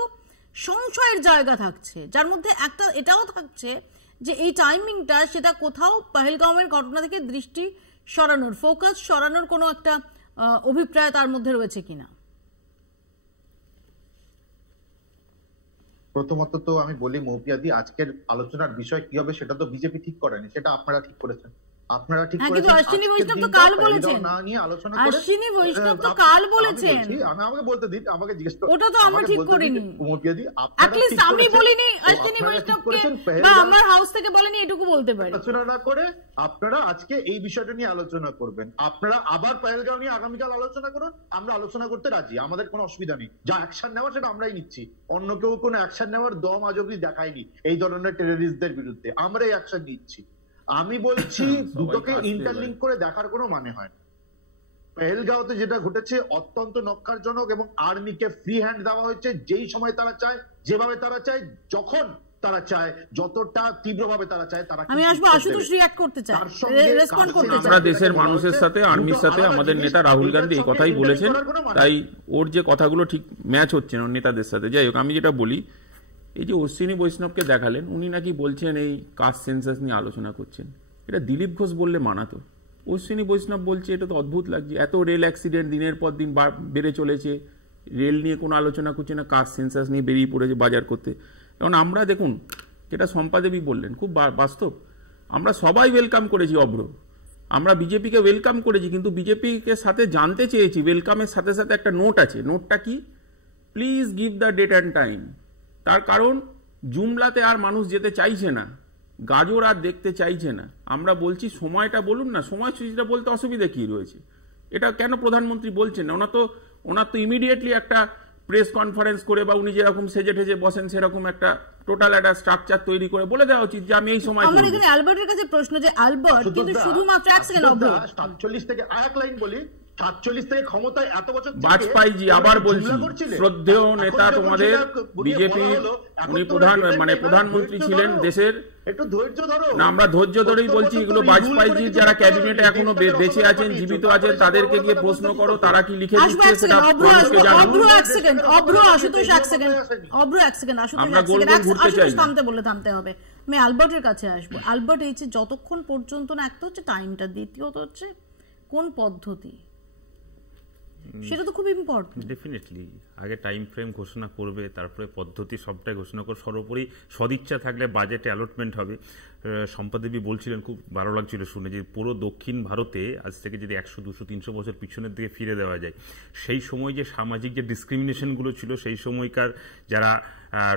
সংশয়ের জায়গা থাকছে, যার মধ্যে একটা এটাও থাকছে যে এই টাইমিংটা সেটা কোথাও পহেলগাঁওয়ের ঘটনা থেকে দৃষ্টি সরানোর, ফোকাস সরানোর কোনো একটা অভিপ্রায় তার মধ্যে রয়েছে কিনা। প্রথমত তো আমি বলি মৌপিয়াদি, আজকের আলোচনার বিষয় কি হবে সেটা তো বিজেপি ঠিক করেনি, সেটা আপনারা ঠিক করেছেন। আপনারা ঠিক করেছেন। অশ্বিনী বৈষ্ণব তো কাল বলেছেন, না নিয়ে আলোচনা করে অশ্বিনী বৈষ্ণব তো কাল বলেছেন, আমি আমাকে বলতে দিন, আমাকে জিজ্ঞেস করুন। ওটা তো আমরা ঠিক করিনি, মৌপিয়াদি অ্যাটলিস্ট আমি বলিনি, অশ্বিনী বৈষ্ণবকে বা আমার হাউস থেকে বলেনি, এটুকু বলতে পারি। আলোচনা না করে আপনারা আজকে এই বিষয়টা নিয়ে আলোচনা করবেন। আপনারা আবার পহেলগাঁও নিয়ে আগামীকাল আলোচনা করুন, আমরা আলোচনা করতে রাজি, আমাদের কোনো অসুবিধা নেই। যা অ্যাকশন নেওয়ার সেটা আমরাই নিচ্ছি, অন্য কেউ কোনো অ্যাকশন নেওয়ার দম আজ অব্দি দেখায়নি এই ধরনের টেররিস্টদের বিরুদ্ধে, আমরাই অ্যাকশন নিচ্ছি। আমি বলছি দুটোকে ইন্টারলিঙ্ক করে দেখার কোনো মানে হয় না। পহেলগাঁওতে যেটা ঘটেছে অত্যন্ত নক্কারজনক এবং আর্মিকে ফ্রি হ্যান্ড দেওয়া হয়েছে, যেই সময় তারা চায়, যেভাবে তারা চায়, যখন তারা চায়, যতটা তীব্রভাবে তারা চায়, তারা আমি আসবো আশুতোষ রিঅ্যাক্ট করতে চাই, রেসপন্ড করতে চাই। আমরা দেশের মানুষের সাথে, আর্মির সাথে, আমাদের নেতা রাহুল গান্ধী এই কথাই বলেছেন, তাই ওর যে কথাগুলো ঠিক ম্যাচ হচ্ছে না নেতাদের সাথে। যাই হোক, আমি যেটা বলি, এই যে অশ্বিনী বৈষ্ণবকে দেখালেন, উনি নাকি বলছেন এই কাস্ট সেন্সাস নিয়ে আলোচনা করছেন, এটা দিলীপ ঘোষ বললে মানাতো। অশ্বিনী বৈষ্ণব বলছে, এটা তো অদ্ভুত লাগছে, এত রেল অ্যাক্সিডেন্ট দিনের পর দিন বেড়ে চলেছে, রেল নিয়ে কোনো আলোচনা করছে না, কাস্ট সেন্সাস নিয়ে বেরিয়ে পড়েছে বাজার করতে। এখন আমরা দেখুন, যেটা শম্পাদেবী বললেন খুব বাস্তব, আমরা সবাই ওয়েলকাম করেছি অভ্র, আমরা বিজেপিকে ওয়েলকাম করেছি, কিন্তু বিজেপিকে সাথে জানতে চেয়েছি ওয়েলকামের সাথে সাথে একটা নোট আছে। নোটটা কি? Please give the date and time. তার কারণ জুমলাতে আর মানুষ যেতে চাইছে না, গাজর আর দেখতে চাইছে না। আমরা বলছি সময়টা বলুন না, সময়সূচিটা বলতে অসুবিধা কি রয়েছে? এটা কেন প্রধানমন্ত্রী বলছেন না? ওনার তো ইমিডিয়েটলি একটা প্রেস কনফারেন্স করে বা উনি যেরকম সেজে ঠেজে বসেন সেরকম একটা টোটাল একটা স্ট্রাকচার তৈরি করে বলে দেওয়া উচিত যে আমি এই সময় আমার এখানে অ্যালবার্টের কাছে প্রশ্ন যে অ্যালবার্ট কিন্তু শুধুমাত্র 1 সেকেন্ড 47 থেকে আরেক লাইন বলি, 47 থেকে ক্ষমতায় এত বছর বাজপেয়ীজি, আবার বলছি শ্রদ্ধেয় নেতা তোমাদের বিজেপি, উনি প্রধানমন্ত্রী ছিলেন দেশের, একটু ধৈর্য ধরো না, আমরা ধৈর্য ধরেই বলছি। এগুলো বাজপেয়ীজি যারা ক্যাবিনেটে এখনো বেঁচে আছেন, জীবিত আছেন, তাদেরকে গিয়ে প্রশ্ন করো তারা কি লিখে দিচ্ছে সেটা মানুষকে জানাবো। আমরা গোল গোল ঘুরতে চাই না। থামতে হবে। আমি অ্যালবার্টের কাছে আসবো। অ্যালবার্ট এই যে যতক্ষণ পর্যন্ত না, একটা হচ্ছে টাইমটা, দ্বিতীয়ত হচ্ছে কোন পদ্ধতি, সেটা তো খুব ইম্পর্টেন্ট। ডেফিনেটলি আগে টাইম ফ্রেম ঘোষণা করবে, তারপরে পদ্ধতি সবটাই ঘোষণা করবে। সর্বোপরি সদিচ্ছা থাকলে বাজেটে অ্যালটমেন্ট হবে। সম্পাদেবী বলছিলেন, খুব ভালো লাগছিল শুনে, যে পুরো দক্ষিণ ভারতে আজ থেকে যদি 100, 200, 300 বছর পিছনের দিকে ফিরে দেওয়া যায়, সেই সময় যে সামাজিক যে ডিসক্রিমিনেশনগুলো ছিল, সেই সময়কার যারা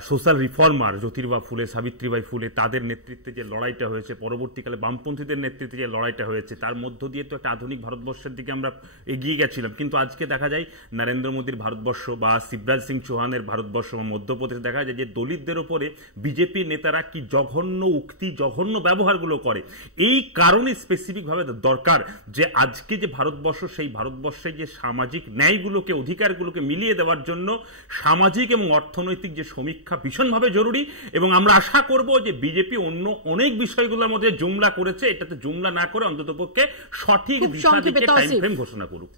সোশ্যাল রিফর্মার জ্যোতির্বা ফুলে, সাবিত্রীবাই ফুলে, তাদের নেতৃত্বে যে লড়াইটা হয়েছে, পরবর্তীকালে বামপন্থীদের নেতৃত্বে যে লড়াইটা হয়েছে, তার মধ্য দিয়ে তো একটা আধুনিক ভারতবর্ষের দিকে আমরা এগিয়ে গেছিলাম। কিন্তু আজকে দেখা যায় নরেন্দ্র মোদীর ভারতবর্ষ বা শিবরাজ সিং চৌহানের ভারতবর্ষ বা মধ্যপ্রদেশে দেখা যায় যে দলিতদের ওপরে বিজেপি নেতারা কি জঘন্য উক্তি, জঘন্য ব্যবহারগুলো করে। এই কারণে স্পেসিফিকভাবে দরকার যে আজকে যে ভারতবর্ষ, সেই ভারতবর্ষে যে সামাজিক ন্যায়গুলোকে, অধিকারগুলোকে মিলিয়ে দেওয়ার জন্য সামাজিক এবং অর্থনৈতিক যে সমীক্ষা ভীষণভাবে জরুরি। এবং আমরা আশা করব যে বিজেপি অন্য অনেক বিষয়গুলোর মধ্যে জুমলা করেছে, এটাতে জুমলা না করে অন্ততপক্ষে সঠিক দিশা দিকে টাইম ফ্রেম ঘোষণা করুক।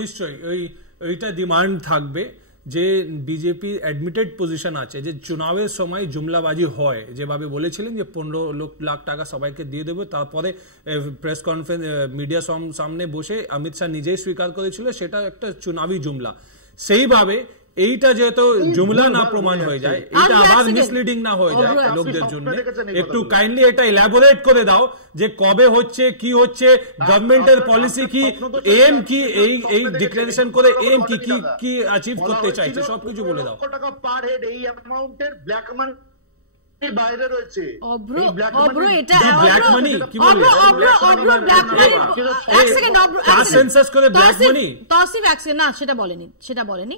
নিশ্চয়ই ওইটা ডিমান্ড থাকবে যে বিজেপি অ্যাডমিটেড পজিশন আছে যে চুনাবের সময় জুমলাবাজি হয়, যেভাবে বলেছিলেন যে 15 লাখ টাকা সবাইকে দিয়ে দেবো, তারপরে প্রেস কনফারেন্স মিডিয়া সামনে বসে অমিত শাহ নিজেই স্বীকার করেছিল সেটা একটা চুনাবি জুমলা। সেইভাবে এইটা যেহেতু জুমলা না প্রমাণ হয়ে যায়, এটা আবার মিসলিডিং না হয়ে যায় লোকদের জন্য, একটু কাইন্ডলি এটা ইলাবোরেট করে দাও যে কবে হচ্ছে, কি হচ্ছে, গভর্নমেন্টের পলিসি কি, এম কি, এই ডিক্লারেশন করে এম কি কি অ্যাচিভ করতে চাইছে সবকিছু বলে দাও। টাকা পার হেড এই অ্যামাউন্টের ব্ল্যাক মানি বাইরে রয়েছে। সেটা বলেনি।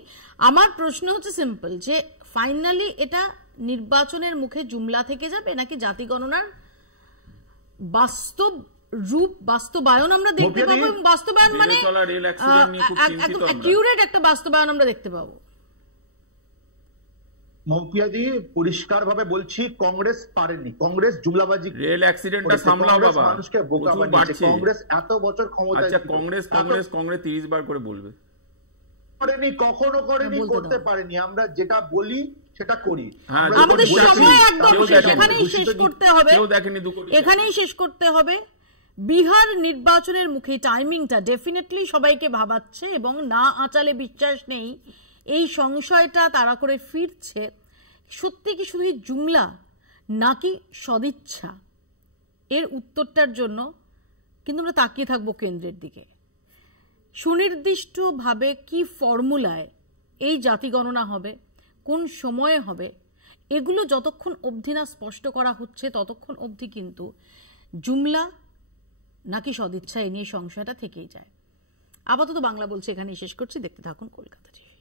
আমার প্রশ্ন হচ্ছে সিম্পল, যে ফাইনালি এটা নির্বাচনের মুখে জুমলা থেকে যাবে নাকি জাতি গণনার বাস্তব রূপ, বাস্তবায়ন আমরা দেখতে পাবো, এবং বাস্তবায়ন মানে একদম অ্যাকিউরেট একটা বাস্তবায়ন আমরা দেখতে পাবো। মৌপিয়াদি পরিষ্কার ভাবে বলছি, কংগ্রেস পারেনি, কংগ্রেস জুমলাবাজি, রেল অ্যাক্সিডেন্টটা সামলাও বাবা, মানুষকে বোকা বানিয়েছে। কংগ্রেস এত বছর ক্ষমতায়, আচ্ছা কংগ্রেস 30 বার করে বলবে, করেনি, কখনো করেনি, করতে পারেনি। আমরা যেটা বলি সেটা করি। আমাদের সময় একদম এখানেই শেষ করতে হবে, এখানেই শেষ করতে হবে। বিহার নির্বাচনের মুখে টাইমিংটা ডেফিনেটলি সবাইকে ভাবাচ্ছে, এবং না আঁচালে বিশ্বাস নেই এই সংশয়টা তারা করে ফিরছে, সত্যি কি শুধু জুমলা নাকি সদিচ্ছা? এর উত্তরটার জন্য কিন্তু আমরা তাকিয়ে থাকবো কেন্দ্রের দিকে। সুনির্দিষ্টভাবে কি ফর্মুলায় এই জাতি গণনা হবে, কোন সময়ে হবে, এগুলো যতক্ষণ অবধি না স্পষ্ট করা হচ্ছে ততক্ষণ অবধি কিন্তু জুমলা নাকি সদিচ্ছা এ নিয়ে সংশয়টা থেকেই যায়। আপাতত বাংলা বলছে এখানেই শেষ করছি। দেখতে থাকুন কলকাতা টিভি।